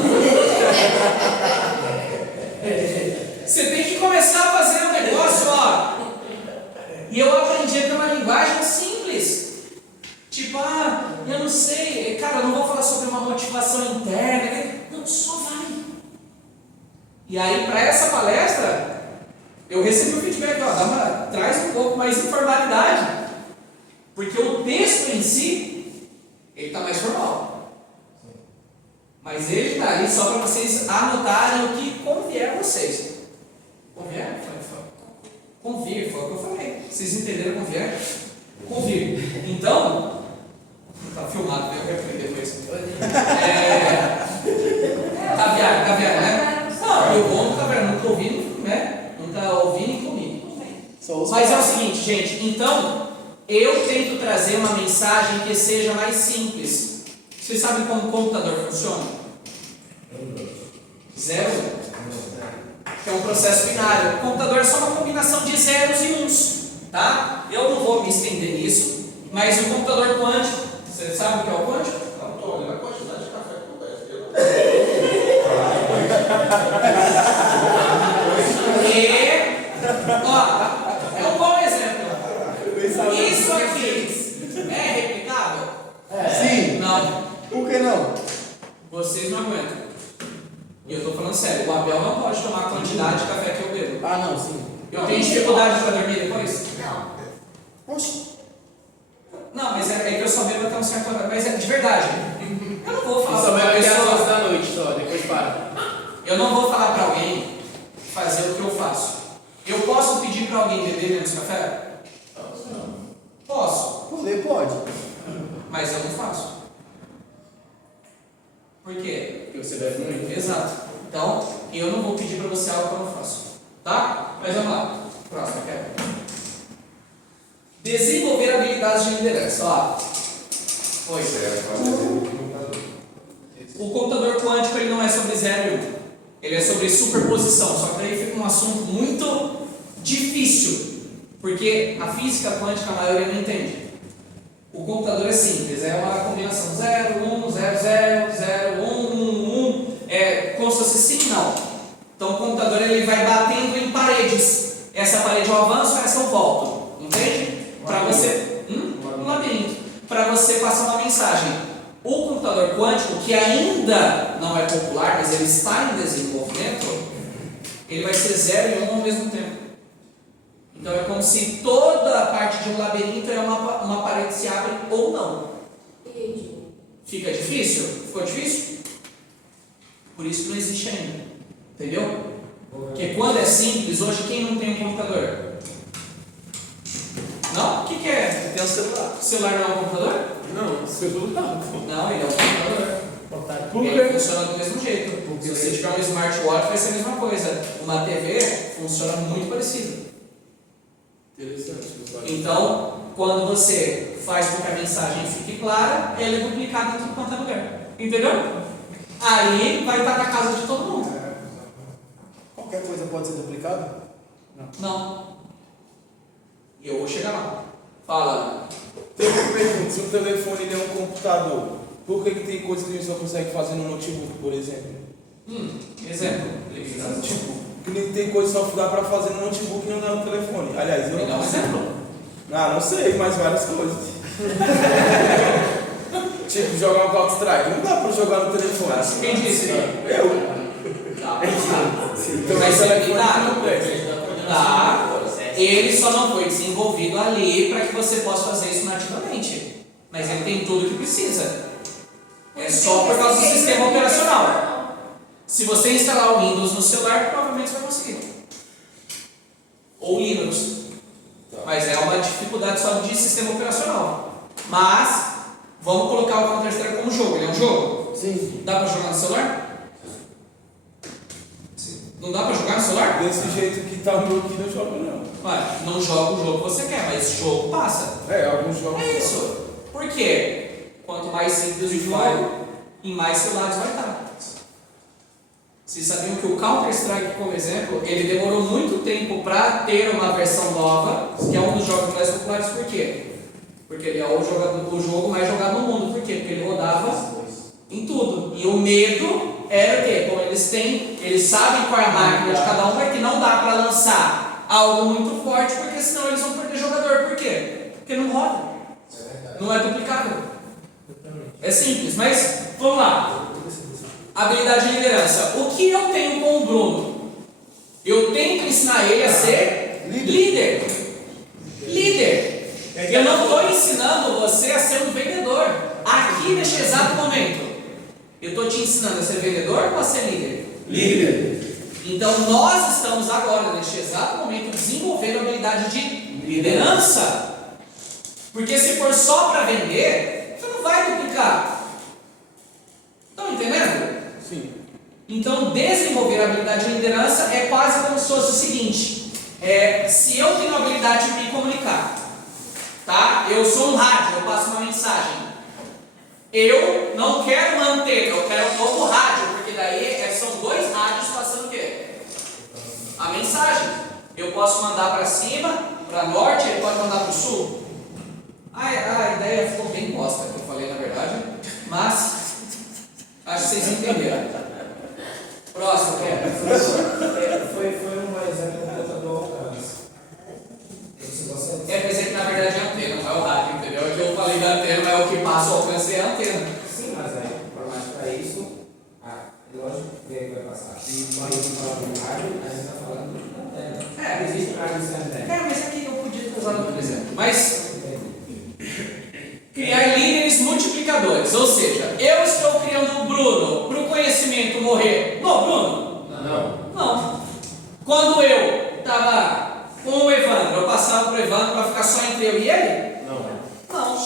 Você tem que começar a fazer um negócio, ó. E eu aprendi a ter uma linguagem simples. Tipo, eu não sei, cara, eu não vou falar sobre uma motivação interna. Não, só vai. E aí, para essa palestra, eu recebi o feedback, ó, traz um pouco mais de formalidade. Porque o texto em si, ele está mais formal. Mas ele está ali só para vocês anotarem o que convier a vocês. Convier? Convir, foi o que eu falei. Vocês entenderam convier? Convir. Então, está filmado, eu repreendi depois. Caviar, né? Não, e o bom do caviar, não está ouvindo, né? Não está ouvindo e comigo. Mas é o seguinte, gente, então, eu tento trazer uma mensagem que seja mais simples. Vocês sabem como o computador funciona? 0. Que é um processo binário. O computador é só uma combinação de zeros e uns, tá? Eu não vou me estender nisso, mas o computador quântico, você sabe o que é o quântico? Não, estou olhando a quantidade de café que eu peço. Ó, é um bom exemplo. Isso aqui é replicável? Sim. Não. Por que não? Vocês não aguentam. E eu estou falando sério, o Abel não pode tomar a quantidade de café que eu bebo. Ah, não, sim. Eu tenho dificuldade para dormir depois? Não. Oxi. Não, mas é que eu só bebo até um certo horário. Mas é de verdade. Eu não vou falar Só para vai uma até as 11 pessoa. da noite só, depois para. Eu não vou falar para alguém fazer o que eu faço. Eu posso pedir para alguém beber menos café? Posso, Poder pode. mas eu não faço. Por quê? Porque você deve muito. Exato. Então, eu não vou pedir para você algo que eu não faço. Tá? Mas vamos lá. Próximo, quero. Desenvolver habilidades de liderança. Ó. Oi. O computador quântico ele não é sobre 0 e 1. Ele é sobre superposição. Só que daí fica um assunto muito difícil. Porque a física quântica a maioria não entende. O computador é simples. É uma combinação 0, 1, 0, 0, 0, 1, 1, 1. É como se fosse sim e não. Então o computador ele vai batendo em paredes. Essa parede eu avanço, essa eu volto. Entende? Para você. Um labirinto. Para você passar uma mensagem. O computador quântico, que ainda não é popular, mas ele está em desenvolvimento, ele vai ser 0 e 1 ao mesmo tempo. Então é como se toda a parte de um labirinto é uma parede se abre ou não. Fica difícil? Ficou difícil? Por isso que não existe ainda. Entendeu? Porque quando é simples, hoje quem não tem um computador? Não? O que é? Tem um celular. O celular não é um computador? Não, celular. Não, ele é um computador. Por Ele quê? funciona do mesmo jeito. Se você tiver um smartwatch, vai ser a mesma coisa. Uma TV funciona muito parecido. Interessante. Então, quando você faz com que a mensagem fique clara, ela é duplicada em tudo quanto é lugar. Entendeu? Aí vai estar na casa de todo mundo. Qualquer coisa pode ser duplicada? Não. E eu vou chegar lá. Fala. Tem uma pergunta, se o telefone ele é um computador, por que tem coisas que a gente só consegue fazer no notebook, por exemplo? Exemplo. Tipo, que nem tem coisa só que dá pra fazer no notebook e não dá no telefone. Aliás, eu Me dá um exemplo. não sei, mas várias coisas. Tipo, jogar um Counter-Strike, não dá pra jogar no telefone. Quem disse? Eu. Dá pra usar. Então, Mas essa ele é dá. Tá. Ele só não foi desenvolvido ali para que você possa fazer isso nativamente. Mas ele tem tudo o que precisa. É só por causa do sistema operacional. Se você instalar o Windows no celular, provavelmente você vai conseguir. Ou Linux. Mas é uma dificuldade só de sistema operacional. Mas, vamos colocar o Counter-Strike como jogo. Ele é um jogo? Sim. Dá para jogar no celular? Não dá para jogar no celular? Desse jeito que tá o meu aqui, não jogo não. Ué, não joga o jogo que você quer, mas jogo passa. É, alguns jogos. É isso. Por quê? Quanto mais simples o jogo, em mais celulares vai estar. Vocês sabiam que o Counter-Strike, como exemplo, ele demorou muito tempo para ter uma versão nova, que é um dos jogos mais populares, por quê? Porque ele é o jogo mais jogado no mundo. Por quê? Porque ele rodava em tudo. E o medo era o quê? Como eles sabem qual é a máquina de cada um, é que não dá para lançar algo muito forte, porque senão eles vão perder jogador. Por quê? Porque não roda. Não é duplicável. É simples, mas vamos lá. Habilidade de liderança. O que eu tenho com o Bruno? Eu tenho que ensinar ele a ser líder. Eu não estou ensinando você a ser um vendedor. Aqui neste exato momento. Eu estou te ensinando a ser vendedor ou a ser líder? Líder. Então nós estamos agora, neste exato momento, desenvolvendo a habilidade de liderança. Porque se for só para vender, você não vai duplicar. Estão entendendo? Sim. Então desenvolver a habilidade de liderança é quase como se fosse o seguinte. Se eu tenho a habilidade de me comunicar, tá? Eu sou um rádio, eu passo uma mensagem. Eu não quero uma antena, eu quero um novo rádio, porque daí são dois rádios passando o quê? A mensagem. Eu posso mandar para cima, para norte, ele pode mandar para o sul. A ideia ficou bem bosta que eu falei na verdade, mas acho que vocês entenderam. Próximo, Foi um exemplo do computador alcance. Quer dizer que na verdade é a antena, não é o rádio, entendeu? É que eu falei da antena, mas o que passa o alcance é a antena. Sim, mas mas para isso, lógico que vai passar. Quando a gente fala do rádio, a gente está falando da antena. Existe rádio sem antena. Mas aqui eu podia ter usado outro exemplo. Mas criar líderes multiplicadores, ou seja, eu estou criando o Bruno para o conhecimento morrer. Não, Bruno? Não. Quando eu estava com o Evandro, eu passava para o Evandro para ficar só entre eu e ele? Não.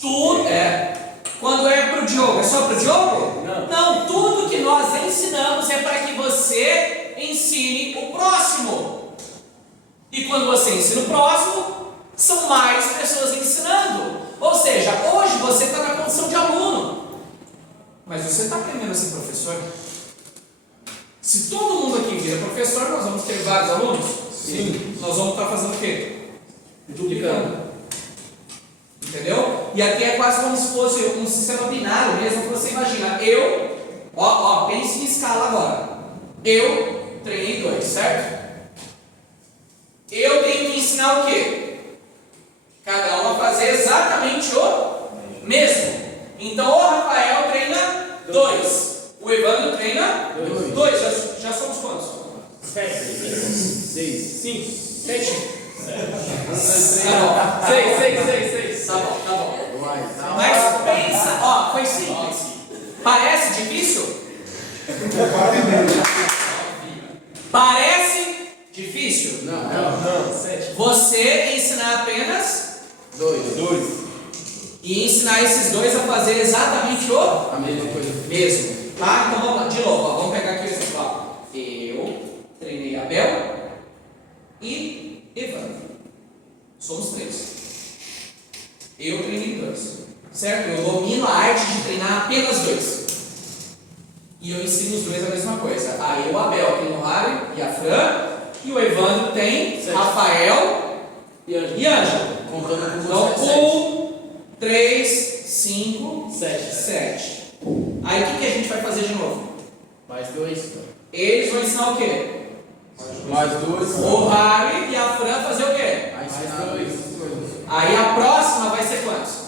Tudo é. Quando é para pro Diogo é só pro Diogo? Não, tudo que nós ensinamos é para que você ensine o próximo. E quando você ensina o próximo, são mais pessoas ensinando. Ou seja, hoje você está na condição de aluno, mas você está aprendendo a ser professor. Se todo mundo aqui vira professor, nós vamos ter vários alunos? Sim. Nós vamos estar fazendo o quê? Duplicando. Entendeu? E aqui é quase como se fosse um sistema binário mesmo, que você imagina. Pense em escala agora. Eu treinei 2, certo? Eu tenho que ensinar o quê? Cada um a fazer exatamente o mesmo. Então o Rafael treina 2. O Evandro treina 2. Já somos quantos? 6, 5, 7. Tá bom. 6. Tá bom. Mas pensa, foi simples. Parece difícil? Parece difícil? Não. Você ensinar apenas 2. e ensinar esses 2 a fazer exatamente A mesma coisa. mesmo. Tá? Então vamos lá, de novo, vamos pegar aqui o exemplo. Eu treinei Abel e Evandro. Somos 3. Eu treinei 2. Certo? Eu domino a arte de treinar apenas 2. E eu ensino os 2 a mesma coisa. Aí o Abel tem o Harry e a Fran. E o Evandro tem Rafael e Ângelo. Contando com Então, você. 1, 3, 5, 7. Aí o que a gente vai fazer de novo? Mais 2. Eles vão ensinar o quê? Mais 2. O Harry e a Fran fazer o quê? Mais 2. Aí a próxima vai ser quantos?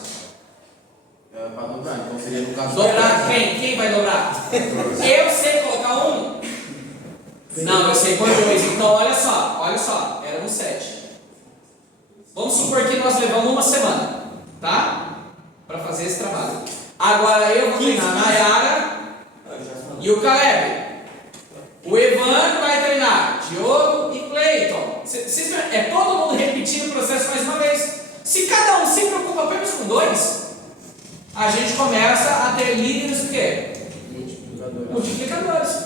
É para dobrar, então seria no caso. Dobrar quem? Quem vai dobrar? Eu sei colocar 1? Não, eu sei pôr 2. Então olha só, eram 7. Vamos supor que nós levamos uma semana, tá? Para fazer esse trabalho. Agora eu vou treinar a Nayara e o Caleb. O Evandro vai treinar Diogo e Cleiton. É todo mundo repetindo o processo mais uma vez. Se cada um se preocupa apenas com 2, a gente começa a ter líderes o quê? Multiplicadores.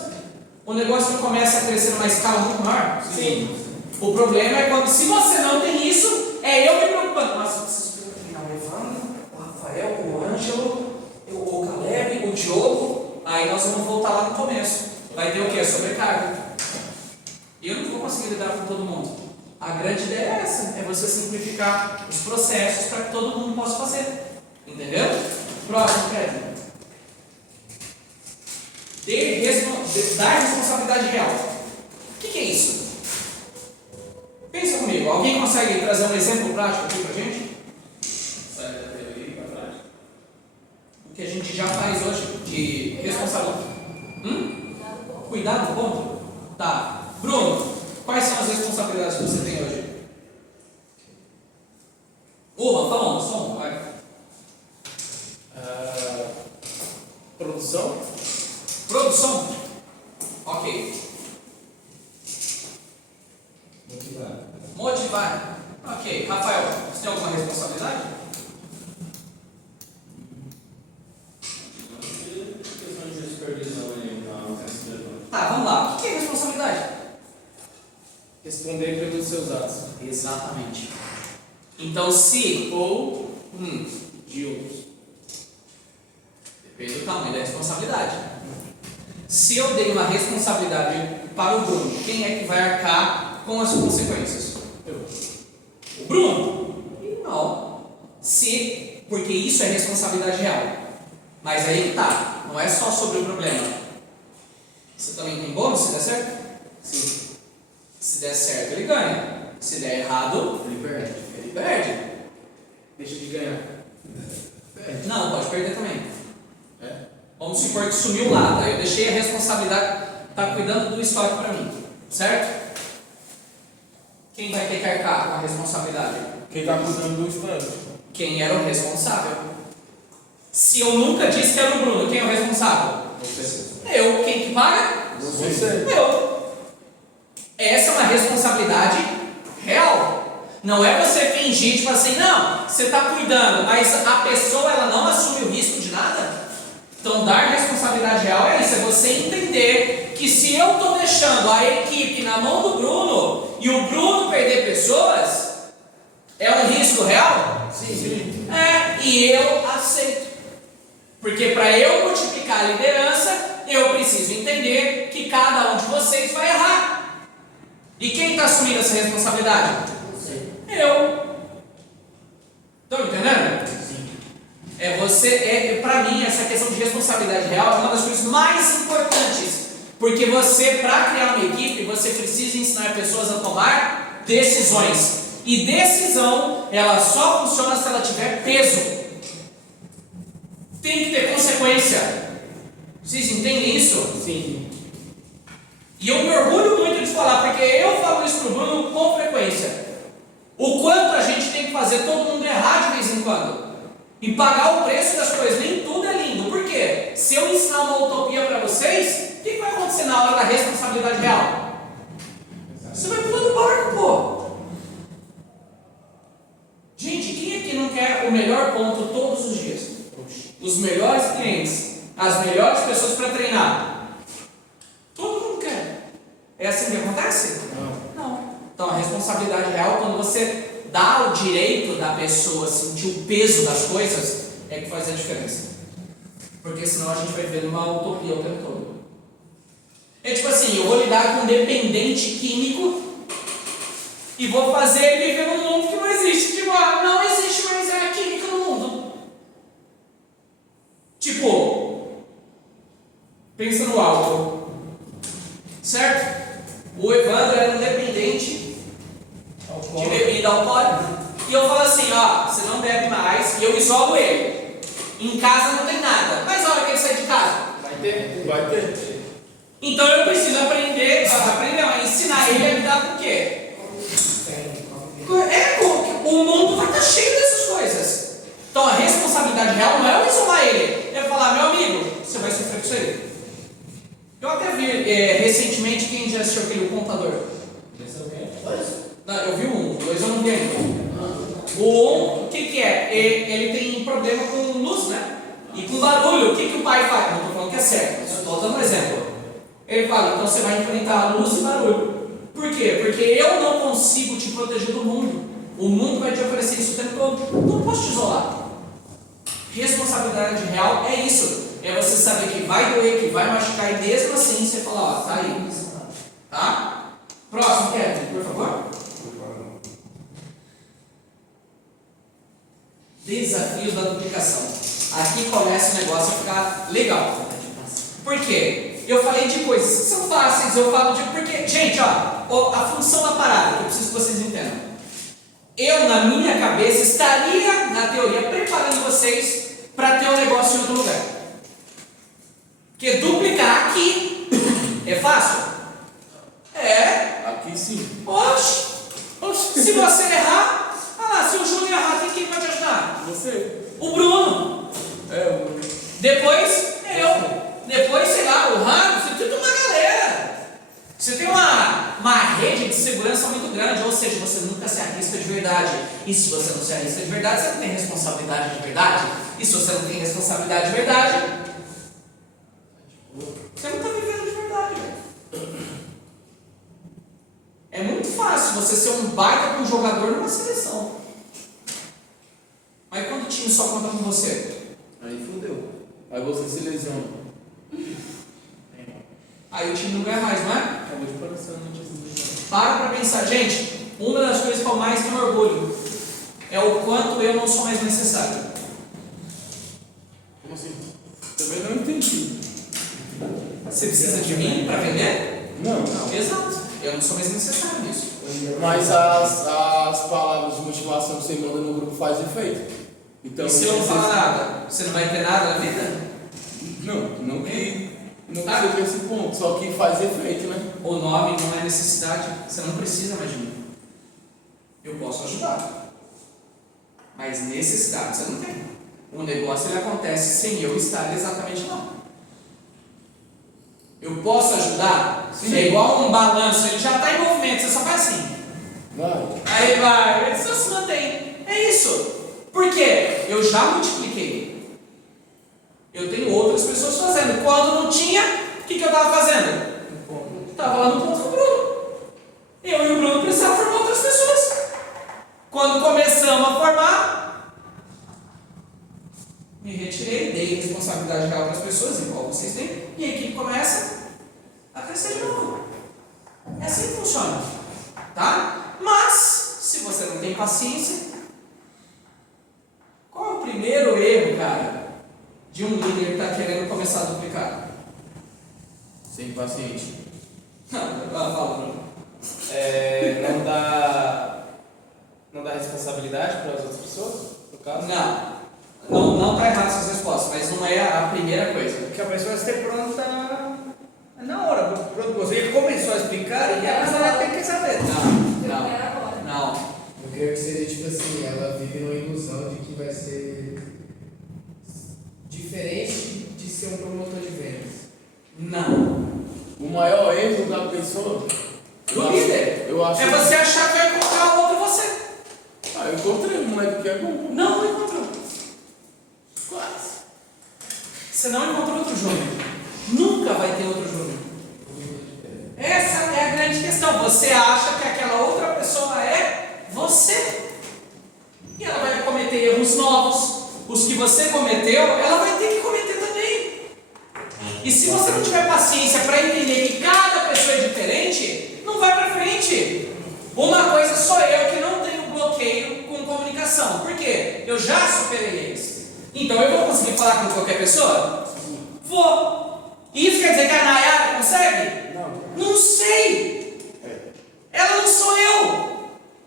O negócio não começa a crescer numa escala muito maior? Sim. O problema é quando, se você não tem isso, é eu me preocupando. Nossa, eu preciso treinar o Evandro, o Rafael, o Ângelo, o Caleb, o Diogo. Aí nós vamos voltar lá no começo. Vai ter o quê? Sobrecarga. E eu não vou conseguir lidar com todo mundo. A grande ideia é essa, é você simplificar os processos para que todo mundo possa fazer. Entendeu? Próximo, Pedro. Dar responsabilidade real. O que é isso? Pensa comigo, alguém consegue trazer um exemplo prático aqui pra gente? Sai da teoria para a prática. O que a gente já faz hoje de responsabilidade. Cuidar do ponto? Tá. Bruno, quais são as responsabilidades que você tem hoje? Fala um, só um, vai. Produção. Produção? Ok. Motivar. Ok. Rafael, você tem alguma responsabilidade? Questão de supervisão aí, Tá, vamos lá. O que é responsabilidade? Responder pelos seus atos. Exatamente. Então, se ou De outros. depende do tamanho da responsabilidade. Se eu dei uma responsabilidade para o Bruno, quem é que vai arcar com as consequências? O Bruno? Não. Porque isso é responsabilidade real. Mas aí que tá. Não é só sobre o problema. Você também tem bônus se der certo? Sim. Se der certo, ele ganha. Se der errado, Ele perde. ele perde. Deixa de ganhar. Não, pode perder também. É? Vamos supor que sumiu lá, tá? Eu deixei a responsabilidade, tá cuidando do estoque para mim, certo? Quem vai ter que arcar com a responsabilidade? Quem está cuidando do estande? Quem era o responsável? Se eu nunca disse que era o Bruno, quem é o responsável? Você. Eu. Quem que paga? Você. Eu. Essa é uma responsabilidade real. Não é você fingir, tipo assim, não, você está cuidando, mas a pessoa ela não assume o risco de nada. Então, dar responsabilidade real é isso, é você entender que se eu estou deixando a equipe na mão do Bruno e o Bruno perder pessoas, é um risco real? Sim. É, e eu aceito. Porque para eu multiplicar a liderança, eu preciso entender que cada um de vocês vai errar. E quem está assumindo essa responsabilidade? Eu. Estão entendendo? É você, para mim, essa questão de responsabilidade real é uma das coisas mais importantes. Porque você, para criar uma equipe, você precisa ensinar pessoas a tomar decisões. E decisão, ela só funciona se ela tiver peso. Tem que ter consequência. Vocês entendem isso? Sim. E eu me orgulho muito de falar, porque eu falo isso pro Bruno com frequência. O quanto a gente tem que fazer todo mundo errar de vez em quando. E pagar o preço das coisas. Nem tudo é lindo. Por quê? Se eu ensinar uma utopia para vocês, o que vai acontecer na hora da responsabilidade real? Você vai pular do barco, pô. Gente, quem aqui não quer o melhor ponto todos os dias? Os melhores clientes, as melhores pessoas para treinar. Todo mundo quer. É assim que acontece? Não. Então a responsabilidade real, quando você dá o direito da pessoa sentir o peso das coisas, é que faz a diferença. Porque senão a gente vai viver numa utopia o tempo todo. É tipo assim, eu vou lidar com um dependente químico e vou fazer ele viver num mundo que não existe. Tipo, não existe mais a química no mundo. Tipo, pensa no álcool, certo? O Evandro era um dependente de bebida alcoólica e eu falo assim, você não bebe mais e eu isolo ele. Em casa não tem nada, mas a hora que ele sair de casa, Vai ter. então eu preciso a ensinar ele a lidar com o quê? O mundo vai estar cheio dessas coisas. Então a responsabilidade real não é eu isolar ele, é falar, meu amigo, você vai sofrer com isso aí. Eu até vi recentemente, quem já assistiu aquele Contador? Não, eu vi um, dois eu não vi ainda. O que é? Ele tem problema com luz, né? E com barulho. O que o pai faz? Não estou falando que é certo, estou dando um exemplo. Ele fala, então você vai enfrentar luz e barulho. Por quê? Porque eu não consigo te proteger do mundo. O mundo vai te oferecer isso o tempo todo. Não posso te isolar. Responsabilidade real é isso. É você saber que vai doer, que vai machucar, e mesmo assim você fala, tá aí. Tá? Próximo, Kevin, por favor. Desafios da duplicação. Aqui começa o negócio a ficar legal. Por quê? Eu falei de coisas que são fáceis, eu falo de... Porque, gente, a função da parada, que eu preciso que vocês entendam. Eu, na minha cabeça, estaria, na teoria, preparando vocês para ter um negócio em outro lugar. Porque duplicar aqui é fácil? É. Aqui sim. Oxe. Se você errar, se o Júnior errar, quem vai te ajudar? Você. O Bruno. Depois, eu. Depois, sei lá, o Ramos. Você tem uma galera. Você tem uma rede de segurança muito grande. Ou seja, você nunca se arrisca de verdade. E se você não se arrisca de verdade, você não tem responsabilidade de verdade. E se você não tem responsabilidade de verdade, você não está vivendo de verdade. É muito fácil você ser um baita com um jogador numa seleção. Mas quando o time só conta com você? Aí fudeu. Aí você se lesiona. Aí o time não ganha mais, não é? Acabou de aparecer a notícia. Para pensar, gente, uma das coisas que eu mais tenho orgulho é o quanto eu não sou mais necessário. Como assim? Também não entendi. Você precisa de mim para vender? Não. Exato. Eu não sou mais necessário nisso. Mas as palavras de motivação que você manda no grupo faz efeito. Então, E se eu não falar nada, você não vai ter nada na vida? Não que seja esse ponto, só que faz efeito, né? O nome não é necessidade, você não precisa mais de mim. Eu posso ajudar, mas necessidade você não tem. O negócio ele acontece sem eu estar exatamente lá. Eu posso ajudar? Sim. É igual um balanço, ele já está em movimento, você só faz assim. Vai. Aí vai, ele só se mantém. É isso. Por quê? Eu já multipliquei. Eu tenho outras outras pessoas fazendo. Quando não tinha, o que eu estava fazendo? Estava lá no ponto com o Bruno. Eu e o Bruno precisávamos formar outras pessoas. Quando começamos a formar, me retirei, dei responsabilidade real para as pessoas, igual vocês têm, e a equipe começa a crescer de novo. É assim que funciona. Tá? Mas, se você não tem paciência, qual é o primeiro erro, cara, de um líder que está querendo começar a duplicar? Ser impaciente. Fala, Bruno. Não dá responsabilidade para as outras pessoas, no caso? Não está errado essas respostas, mas não é a primeira coisa. Porque a pessoa esteja pronta na hora. Pronto, você começou a explicar e a pessoa tem que saber. Não. Eu creio que seja tipo assim, ela vive numa ilusão de que vai ser diferente de ser um promotor de vendas. Não. O maior erro da pessoa, Do líder. eu acho. É você achar que vai encontrar outro você. Eu encontrei um moleque que é bom. Não encontrou. Quase. Você não encontrou outro Júnior. Nunca vai ter outro Júnior. Essa é a grande questão. Você acha que aquela outra pessoa é você. E ela vai cometer erros novos. Os que você cometeu, ela vai ter que cometer também. E se você não tiver paciência para entender que cada pessoa é diferente, não vai para frente. Uma coisa sou eu que não tenho bloqueio com comunicação. Por quê? Eu já superei eles. Então eu vou conseguir falar com qualquer pessoa? Vou. Isso quer dizer que a Nayara consegue? Não sei. Ela não sou eu.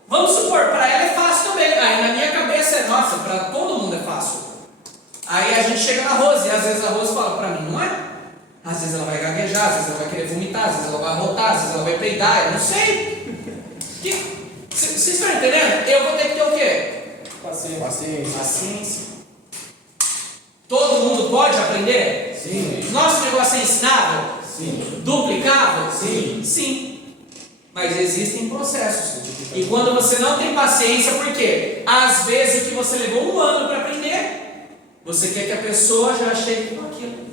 Vamos supor, para ela é fácil também. Aí na minha cabeça é, nossa, para todo mundo é fácil. Aí a gente chega na Rose e às vezes a Rose fala, para mim não é. Às vezes ela vai gaguejar, às vezes ela vai querer vomitar, às vezes ela vai arrotar, às vezes ela vai peidar, eu não sei. Vocês estão entendendo? Eu vou ter que ter o quê? Paciência. Todo mundo pode aprender? Sim. Nosso negócio é ensinável? Sim. Duplicável? Sim. Sim. Mas existem processos. E quando você não tem paciência, por quê? Às vezes o que você levou 1 ano para aprender, você quer que a pessoa já chegue com aquilo.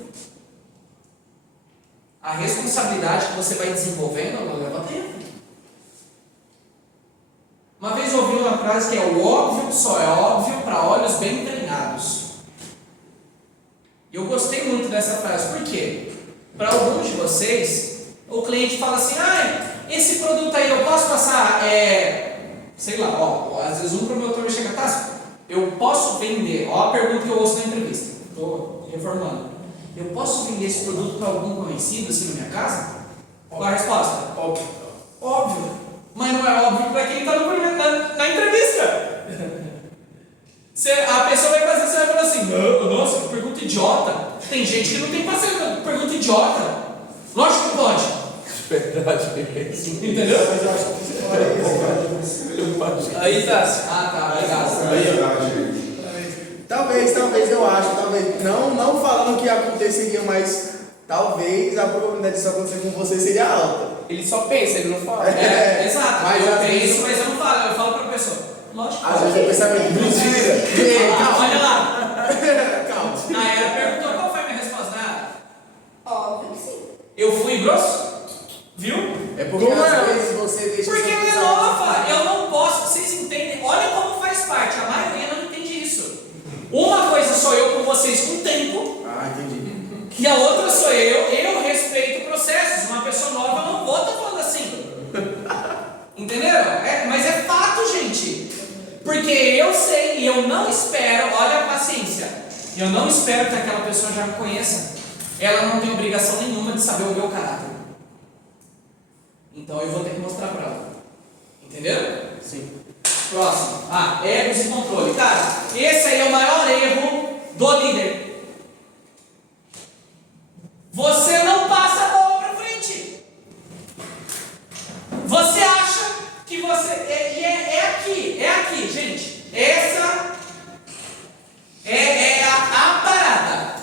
A responsabilidade que você vai desenvolvendo, ela leva tempo. Uma vez eu ouvi uma frase que é: o óbvio só é óbvio para olhos bem treinados. E eu gostei muito dessa frase, por quê? Para alguns de vocês, o cliente fala assim: esse produto aí eu posso passar, sei lá, às vezes um promotor chega, tá, eu posso vender, ó a pergunta que eu ouço na entrevista, estou reformando, eu posso vender esse produto para algum conhecido assim na minha casa? Qual a resposta? Óbvio. Mas não é óbvio para quem está na entrevista. A pessoa vai fazer, você vai falar assim: nossa, que pergunta idiota. Tem gente que não tem paciência, pergunta idiota. Lógico que pode. Verdade. Entendeu? Mas eu acho que você pode. Aí tá. Tá, legal. Talvez, eu acho, talvez. Não falando que aconteceria, mas talvez a probabilidade disso acontecer com você seria alta. Ele só pensa, ele não fala. Exato. Mas Eu às penso, vezes- mas eu não falo. Eu falo para a pessoa. Lógico que Às vezes o pensamento mentira. olha lá. Calma. Na era perguntou qual foi a minha resposta. Óbvio que sim. Eu fui grosso? Viu? É porque às vezes você deixa Porque seu ela é pensamento- nova, eu não posso, vocês entendem? Olha como faz parte, a maioria não entende isso. Uma coisa sou eu com vocês com o tempo, Entendi. e a outra sou eu respeito processos. Uma pessoa nova não vou estar falando assim. Entenderam? Mas é fato, gente. Porque eu sei e eu não espero, olha a paciência, eu não espero que aquela pessoa já me conheça. Ela não tem obrigação nenhuma de saber o meu caráter. Então eu vou ter que mostrar para ela. Entenderam? Sim. Próximo. Egos e controle. Cara, esse aí é o maior erro do líder. Você não passa a bola para frente. Você acha que você... É aqui, gente. Essa é a parada.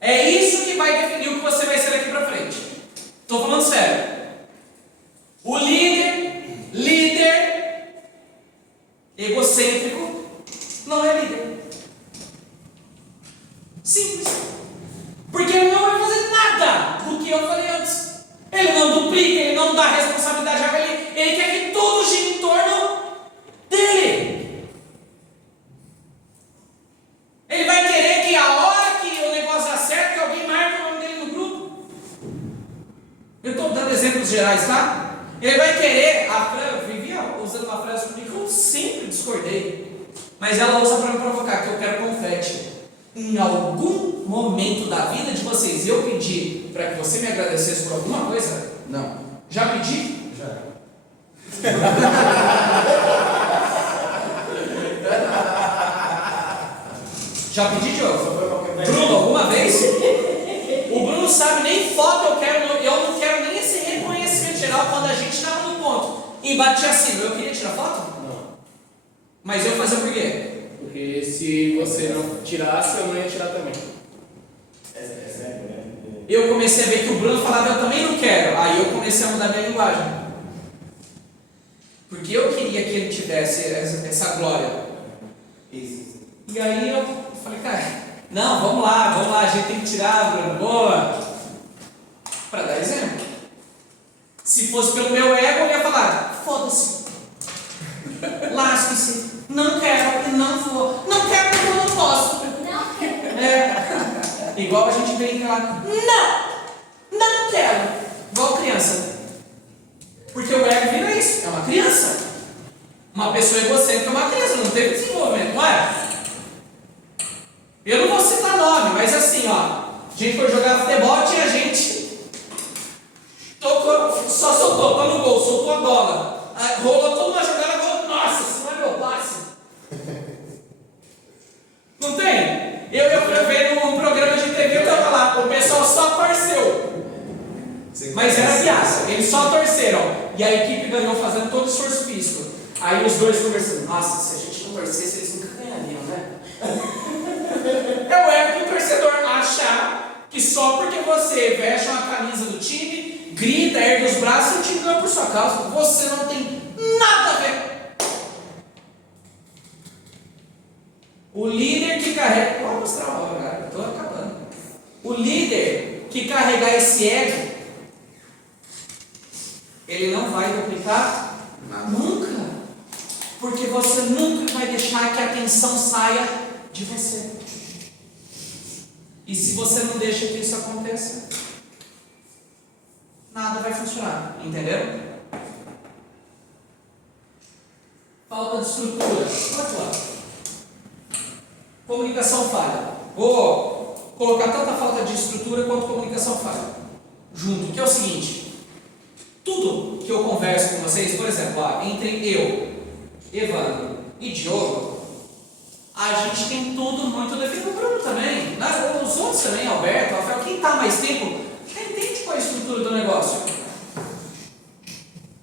É isso que vai definir o que você vai ser daqui para frente. Estou falando sério. O líder egocêntrico não é líder. Simples. Porque ele não vai fazer nada do que eu falei antes. Ele não duplica, ele não dá responsabilidade a ele quer que tudo gire em torno dele. Ele vai querer que a hora que o negócio dá certo, que alguém marque o nome dele no grupo. Eu estou dando exemplos gerais, tá? Ele vai querer, a Fran, eu vivia usando uma frase comigo que eu sempre discordei, mas ela usa para me provocar, que eu quero confete. Em algum momento da vida de vocês, eu pedi para que você me agradecesse por alguma coisa? Não. Já pedi? Já. Já pedi, Diogo? Bruno, alguma vez? O Bruno sabe, nem foto eu não quero nem esse reconhecimento geral quando a gente estava no ponto e batia assim. Eu queria tirar foto? Não. Mas eu fazia por quê? Porque se você não tirasse, eu não ia tirar também. Eu comecei a ver que o Bruno falava, eu também não quero. Aí eu comecei a mudar minha linguagem. Porque eu queria que ele tivesse essa glória. Isso. E aí eu falei, cara, não, vamos lá, a gente tem que tirar, Bruno, boa. Para dar exemplo. Se fosse pelo meu ego, eu ia falar, foda-se. Lasque-se. Não quero e não vou. Não quero porque eu não posso. Não quero. Igual a gente vem lá, não quero. Igual criança. Porque o ego vira isso, é uma criança. Uma pessoa egocêntrica é uma criança, não teve desenvolvimento, não é? Eu não vou citar nome, mas assim, ó, a gente foi jogar futebol, tinha gente tocou, só soltou, tá no gol, soltou a bola. Aí, rolou toda uma jogada, gol, nossa, isso não é meu passe. Não tem? Eu vi num programa de TV, eu tava lá, o pessoal só torceu. Mas era piada, eles só torceram. E a equipe ganhou fazendo todo o esforço físico. Aí os dois conversando, nossa, se a gente não torcesse, eles nunca ganhariam, né? É o ego do torcedor achar que só porque você veste uma camisa do time, grita, ergue os braços, o time ganhou por sua causa. Você não tem nada a ver. O líder que carrega. Vou mostrar uma hora, cara. Estou acabando. O líder que carregar esse ego, ele não vai duplicar nunca. Porque você nunca vai deixar que a atenção saia de você. E se você não deixa que isso aconteça, nada vai funcionar. Entenderam? Falta de estrutura. Pode lá. Comunicação falha. Vou colocar tanta falta de estrutura quanto comunicação falha junto, que é o seguinte: tudo que eu converso com vocês, por exemplo, entre eu, Evandro e Diogo, a gente tem tudo muito definido. O Bruno também, né? Os outros também, Alberto, Rafael, quem está mais tempo, entende qual é a estrutura do negócio.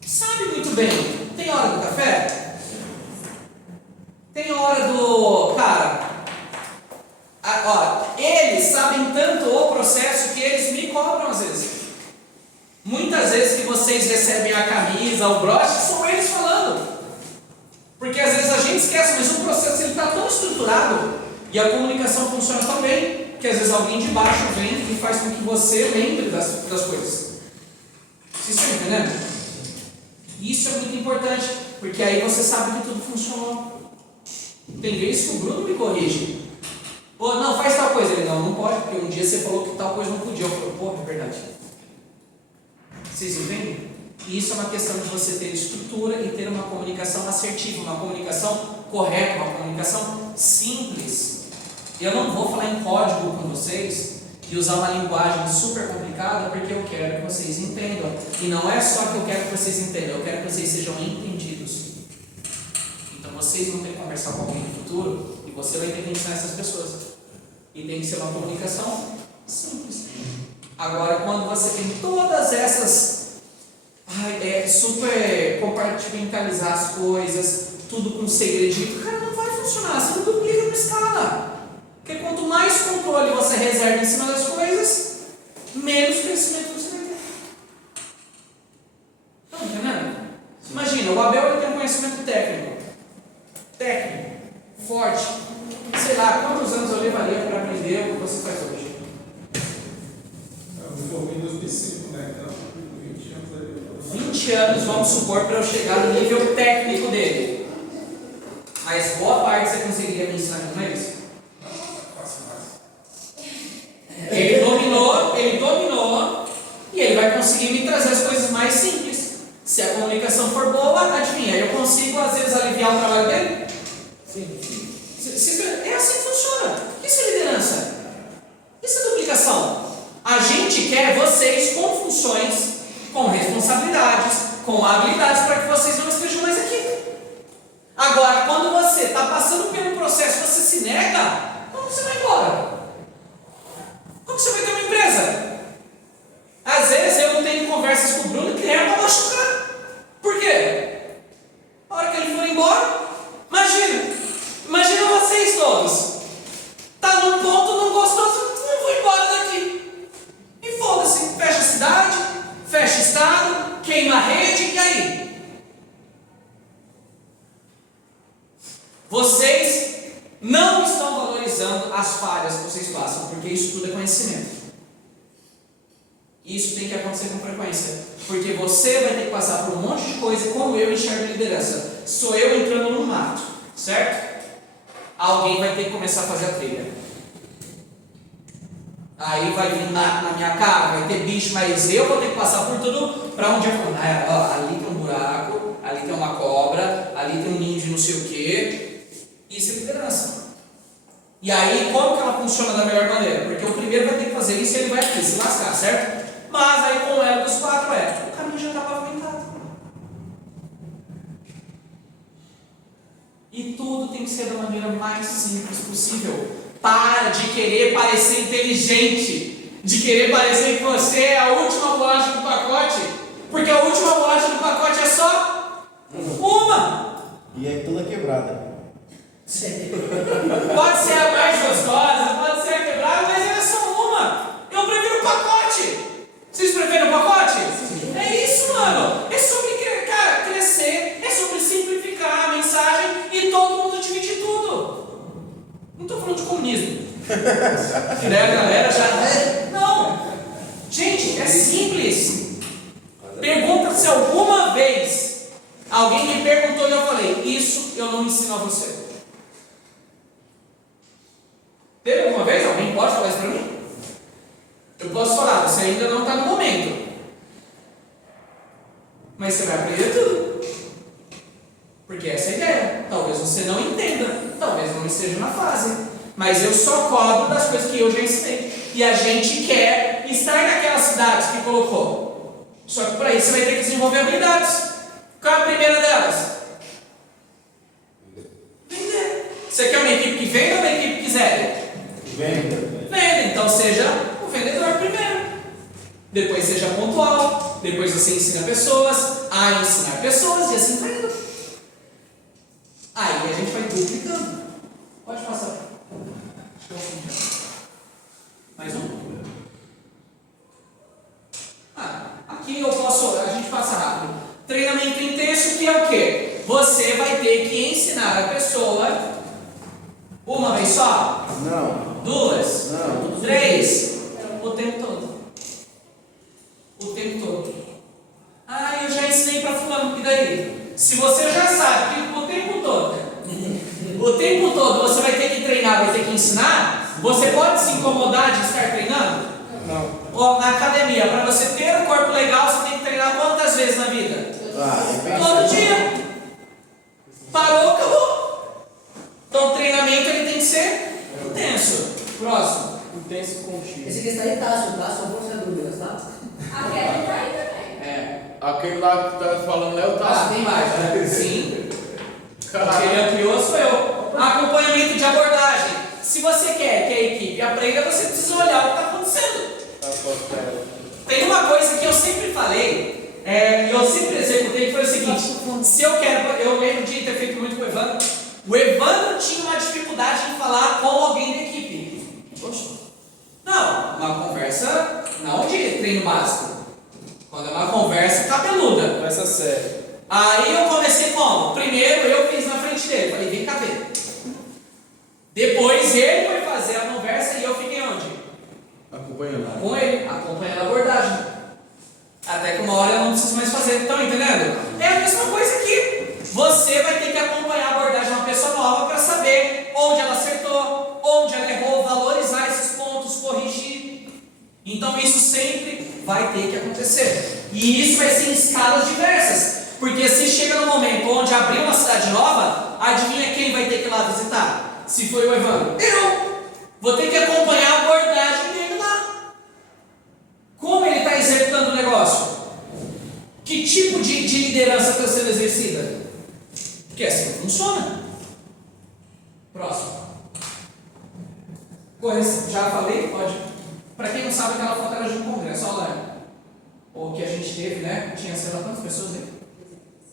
Sabe muito bem. Tem hora do café? Tem hora do... Cara, eles sabem tanto o processo que eles me cobram às vezes. Muitas vezes que vocês recebem a camisa, o broche, são eles falando. Porque às vezes a gente esquece, mas o processo está tão estruturado e a comunicação funciona tão bem que às vezes alguém de baixo vem e faz com que você lembre das coisas. Vocês estão entendendo? Isso é muito importante, porque aí você sabe que tudo funcionou. Tem vezes que o Bruno me corrige. Pô, não, faz tal coisa. Ele, não pode, porque um dia você falou que tal coisa não podia. Eu falei, pô, é verdade. Vocês entendem? E isso é uma questão de você ter estrutura e ter uma comunicação assertiva, uma comunicação correta, uma comunicação simples. Eu não vou falar em código com vocês e usar uma linguagem super complicada, porque eu quero que vocês entendam. E não é só que eu quero que vocês entendam, eu quero que vocês sejam entendidos. Então vocês vão ter que conversar com alguém no futuro e você vai ter que ensinar essas pessoas. E tem que ser uma comunicação simples. Agora, quando você tem todas essas... super compartimentalizar as coisas, tudo com segredinho, cara, não vai funcionar, você não duplica na escala. Porque quanto mais controle você reserva em cima das coisas, menos crescimento você vai ter. Estão entendendo? Imagina, o Abel ele tem um conhecimento técnico, forte. Sei lá, quantos anos eu levaria para aprender o que você faz hoje? Eu me formei em 2005, né? Então, 20 anos ali. 20 anos, vamos supor, para eu chegar no nível técnico dele. Mas boa parte você conseguiria me ensinar como é isso? Fácil mais. Ele dominou, e ele vai conseguir me trazer as coisas mais simples. Se a comunicação for boa, adivinha, eu consigo às vezes aliviar o trabalho dele? Sim. É assim que funciona. Isso é liderança. Isso é duplicação. A gente quer vocês com funções, com responsabilidades, com habilidades para que vocês não estejam mais aqui. Agora, quando você está passando pelo processo, você se nega, como você vai embora? Como você vai ter uma empresa? Às vezes eu tenho conversas com o Bruno que é para machucar. Por quê? A hora que ele for embora, imagina vocês todos. Tá num ponto, não gostou, eu vou embora daqui. E foda-se, fecha a cidade, fecha estado, queima a rede, e aí? Vocês não estão valorizando as falhas que vocês passam, porque isso tudo é conhecimento. Isso tem que acontecer com frequência, porque você vai ter que passar por um monte de coisa, como eu enxergo liderança. Sou eu entrando no mato, certo? Alguém vai ter que começar a fazer a trilha. Aí vai vir na minha cara, vai ter bicho, mas eu vou ter que passar por tudo para onde eu for. Ali tem um buraco, ali tem uma cobra, ali tem um ninho de não sei o que. Isso é liderança. E aí, como que ela funciona da melhor maneira? Porque o primeiro vai ter que fazer isso e ele vai aqui se lascar, certo? Mas aí com ela dos quatro o caminho já está pavimentado. E tudo tem que ser da maneira mais simples possível. Para de querer parecer inteligente, de querer parecer que você é a última bolacha do pacote, porque a última bolacha do pacote é só uma. E é toda quebrada. Pode ser a mais gostosa, pode ser a quebrada, mas ela é só uma. Eu prefiro o pacote. Vocês preferem o pacote? Sim. É isso, mano. É sobre, cara, crescer, é sobre simplificar a mensagem e todo mundo dividir tudo. Não estou falando de comunismo. Que daí a galera já. Não. Gente, é simples. Pergunta se alguma vez alguém me perguntou e eu falei: isso eu não ensino a você. Teve alguma vez? Alguém pode falar isso para mim? Eu posso falar, você ainda não está no momento. Mas você vai aprender tudo. Porque essa é a ideia. Talvez você não entenda, talvez não esteja na fase. Mas eu só cobro das coisas que eu já ensinei. E a gente quer estar naquelas cidades que colocou. Só que para isso você vai ter que desenvolver habilidades. Qual é a primeira delas? Vender. Você quer uma equipe que venda ou uma equipe que zere? Venda, então seja o vendedor primeiro. Depois seja pontual. Depois você ensina pessoas a ensinar pessoas e assim vai indo. Aí a gente vai duplicando. Pode passar. Acho que é o fim. Mais um? Aqui eu posso. A gente passa rápido. Treinamento intenso, que é o quê? Você vai ter que ensinar a pessoa uma vez só? Não. Duas? Não. Três? O tempo todo. O tempo todo. Eu já ensinei para fulano, e daí? Se você já sabe que o tempo todo você vai ter que treinar, vai ter que ensinar, você pode se incomodar de estar treinando? Não. Ou na academia, para você ter um corpo legal, você tem que treinar quantas vezes na vida? Todo dia. Parou, acabou. Então o treinamento ele tem que ser intenso. Próximo. Intenso contigo. Esse aqui está em taxa, tá? Só por ser dúvidas, tá? A Kelly tá aí também. Aquele lá que tá falando é o Tasso. Tem mais, né? Sim. Quem ampliou sou eu. Acompanhamento de abordagem. Se você quer que a equipe aprenda, você precisa olhar o que está acontecendo. Tem uma coisa que eu sempre falei, e eu sempre executei, que foi o seguinte: se eu quero, eu lembro de ter feito muito com o Evandro. O Evandro tinha uma dificuldade em falar com alguém da equipe. Poxa. Não, uma conversa não de treino básico. Quando é uma conversa cabeluda. Conversa séria. Aí eu comecei como? Primeiro eu fiz na frente dele. Falei, vem cá ver. Então isso sempre vai ter que acontecer. E isso vai ser em escalas diversas. Porque se chega no momento onde abrir uma cidade nova, adivinha quem vai ter que ir lá visitar? Se foi o Evandro. Eu! Vou ter que acompanhar a abordagem dele lá. Como ele está executando o negócio? Que tipo de liderança está sendo exercida? Porque assim não funciona. Próximo. Correção. Já falei? Pode. Para quem não sabe, aquela foto era de um congresso. Olha lá. O que a gente teve, né? Tinha, sei lá, quantas pessoas aí?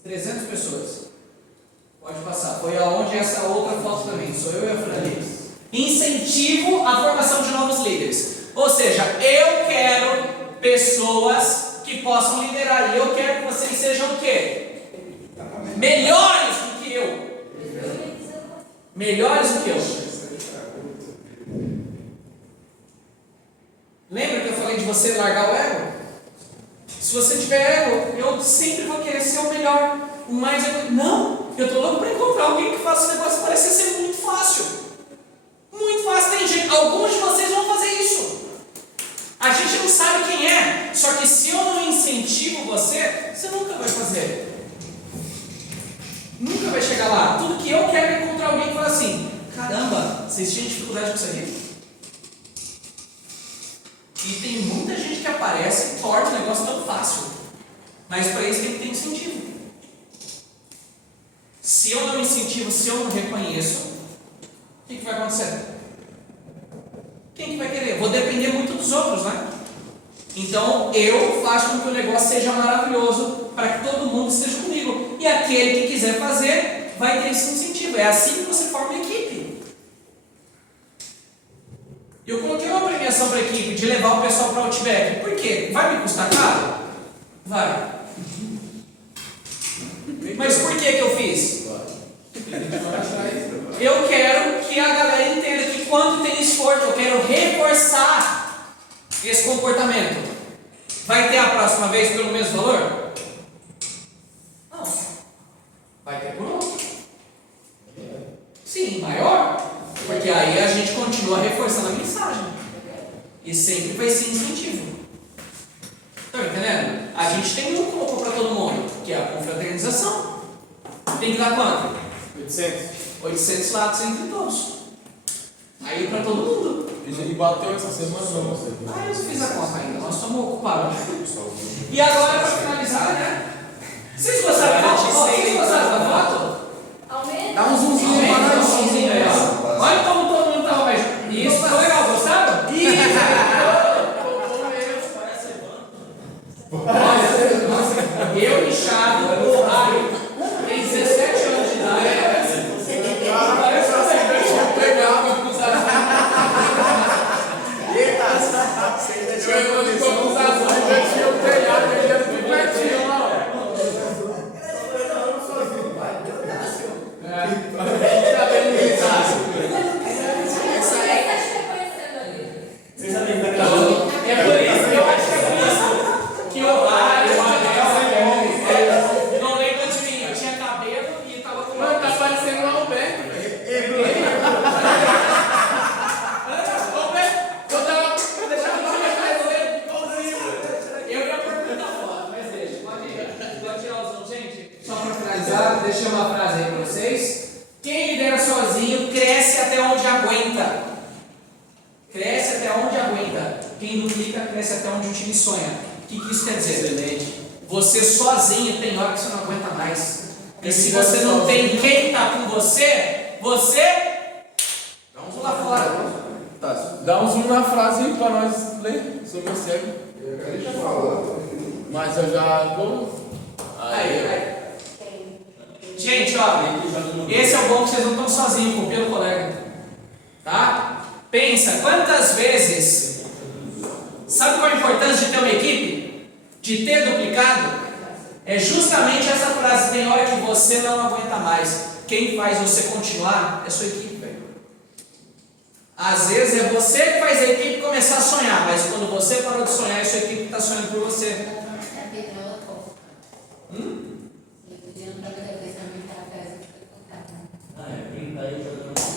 300 pessoas. Pode passar. Foi aonde essa outra foto também. Sou eu e a Fran. Incentivo à formação de novos líderes. Ou seja, eu quero pessoas que possam liderar. E eu quero que vocês sejam o quê? Melhores do que eu. Melhores do que eu. Lembra que eu falei de você largar o ego? Se você tiver ego, eu sempre vou querer ser o melhor, o mais ego. Não, eu estou louco para encontrar alguém que faça esse negócio parecer ser muito fácil. Muito fácil, tem gente. Alguns de vocês vão fazer isso. A gente não sabe quem é. Só que se eu não incentivo você, você nunca vai fazer. Nunca vai chegar lá. Tudo que eu quero é encontrar alguém que fala assim: caramba, vocês tinham dificuldade com isso aqui? E tem muita gente que aparece e torna o negócio tão fácil. Mas para isso tem que ter incentivo. Se eu não incentivo, se eu não reconheço, o que vai acontecer? Quem que vai querer? Vou depender muito dos outros, né? Então eu faço com que o negócio seja maravilhoso para que todo mundo esteja comigo. E aquele que quiser fazer vai ter esse incentivo. É assim que você forma uma equipe. Eu coloquei uma premiação para a equipe de levar o pessoal para o Outback. Por quê? Vai me custar caro? Vai. Mas por que eu fiz? Eu quero que a galera entenda que quando tem esforço, eu quero reforçar esse comportamento. Vai ter a próxima vez pelo mesmo valor? Não. Vai ter por outro. Sim, maior. Porque aí a gente continua reforçando a mensagem. E sempre vai ser incentivo. Estão entendendo? A gente tem um colocou para todo mundo, que é a confraternização. Tem que dar quanto? 800 lados entre todos. Aí para todo mundo. E bateu essa semana, não sei. Ah, eu fiz a conta ainda, nós estamos ocupados. E agora, para finalizar, né? Vocês gostaram da foto? Vocês gostaram da foto? Aumenta. Dá um zoomzinho aí pra Dá um nós. somzinho aí, ó. Olha como todo mundo estava mais. Isso, ficou legal, gostaram? Olha, eu inchado, Mário, tem 17 anos de idade. Parece que você pegava com os Eita, você ainda tinha condição. Essa aí tá te reconhecendo ali. É por isso que eu acho que é por isso que o Mário, o Abel, não lembra de mim. Eu tinha cabelo e tava com. Mano, tá parecendo um Alberto, velho. Eu ia perguntar a foto, mas deixa, pode ir. Pode tirar o zoom, gente. Só para finalizar, deixa uma frase aí para vocês. Quem lidera sozinho cresce até onde aguenta. Cresce até onde aguenta. Quem duplica cresce até onde o time sonha. O que isso quer dizer? Excelente. Você sozinho tem hora que você não aguenta mais. E se você não tem quem está com você, dá um zoom lá fora. Dá um zoom na frase aí pra nós ler. Sou meu cego. Mas eu já tô. Aí. Gente, ó, esse é o bom que vocês não estão sozinhos, confia no colega. Tá? Pensa, quantas vezes. Sabe qual a importância de ter uma equipe? De ter duplicado? É justamente essa frase: tem hora que você não aguenta mais. Quem faz você continuar é sua equipe, velho. Às vezes é você que faz a equipe começar a sonhar, mas quando você parou de sonhar, é sua equipe que está sonhando por você.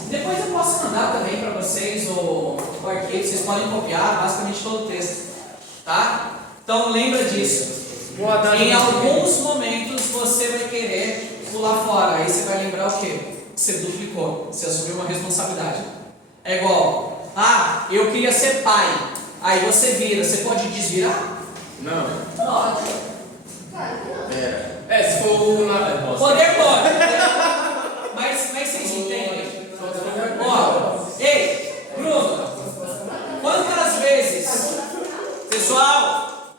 Depois eu posso mandar também para vocês o arquivo, vocês podem copiar basicamente todo o texto. tá? Então lembra disso. Boa tarde. Em alguns momentos você vai querer pular fora, aí você vai lembrar o quê? Você duplicou, você assumiu uma responsabilidade. É igual, eu queria ser pai, aí você vira, você pode desvirar? Não. Pode. Claro que não. Se for na. Poder pode, mas vocês entendem? Ó, ei, Bruno, quantas vezes, pessoal,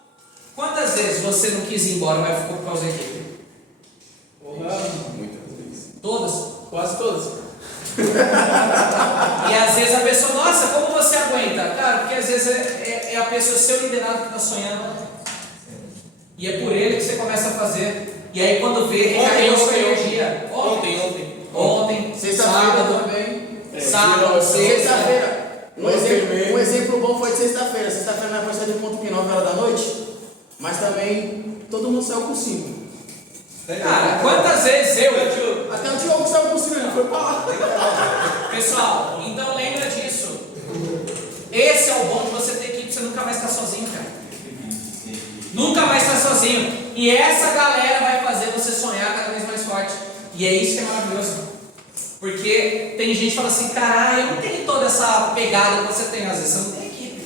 quantas vezes você não quis ir embora, mas ficou por causa da equipe? Muitas vezes. Todas? Quase todas. E às vezes a pessoa, nossa, como você aguenta? Cara, porque às vezes é a pessoa, seu liderado que está sonhando. E é por ele que você começa a fazer. E aí quando vê, recaiu sua energia. Ontem, Sexta-feira sábado, também. sábado, sexta. Sexta-feira. Um exemplo bom foi de sexta-feira. Sexta-feira não é coisa de ponto que 9 horas da noite. Mas também todo mundo saiu com 5. Cara, quantas vezes eu Até o Diogo saiu com 5, ele foi pra lá. Pessoal, então lembra disso. Esse é o bom de você ter equipe, você nunca vai estar sozinho, cara. Nunca vai estar sozinho. E essa galera vai fazer você sonhar cada vez mais forte. E é isso que é maravilhoso. Porque tem gente que fala assim, cara, eu não tenho toda essa pegada que você tem. Às vezes você não tem equipe.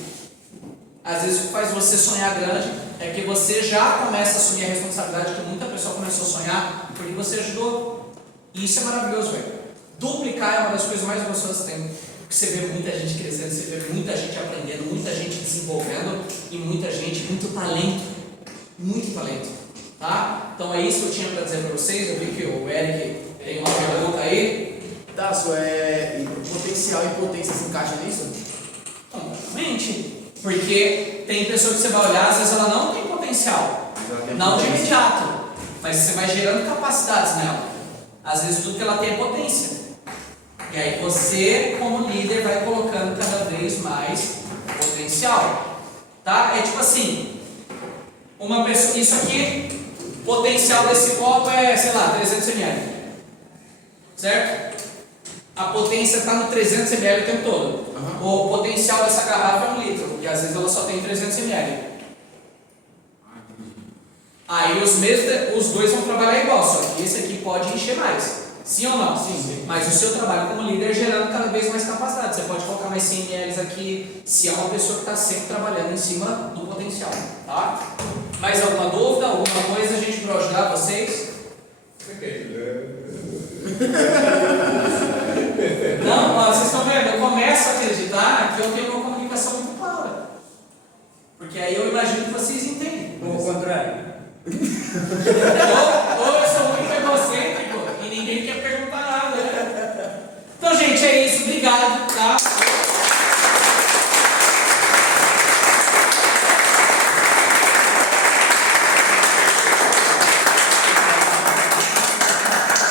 Às vezes o que faz você sonhar grande é que você já começa a assumir a responsabilidade que muita pessoa começou a sonhar porque você ajudou. E isso é maravilhoso, velho. Duplicar é uma das coisas mais gostosas que tem. Porque você vê muita gente crescendo, você vê muita gente aprendendo, muita gente desenvolvendo e muita gente, muito talento. Muito talento. Tá? Então é isso que eu tinha para dizer para vocês. Eu vi que o Eric tem uma pergunta aí. Tasso, potencial e potência se encaixa nisso? Completamente. Porque tem pessoa que você vai olhar, às vezes ela não tem potencial. Não de imediato. Mas você vai gerando capacidades nela. Às vezes tudo que ela tem é potência. E aí você, como líder, vai colocando cada vez mais potencial. Tá? É tipo assim, uma pessoa, isso aqui, potencial desse copo é, sei lá, 300 ml. Certo? A potência está no 300 ml o tempo todo. O potencial dessa garrafa é 1 litro, e às vezes ela só tem 300 ml. Aí os dois vão trabalhar igual, só que esse aqui pode encher mais. Sim ou não? Sim. Mas o seu trabalho como líder gerando cada vez mais capacidade. Você pode colocar mais 100 ml aqui, se é uma pessoa que está sempre trabalhando em cima do potencial. Tá? Mais alguma dúvida, alguma coisa, gente, para ajudar vocês? Não, ó, vocês estão vendo? Eu começo a acreditar que eu tenho uma comunicação muito clara. Porque aí eu imagino que vocês entendem. Ao contrário. Ou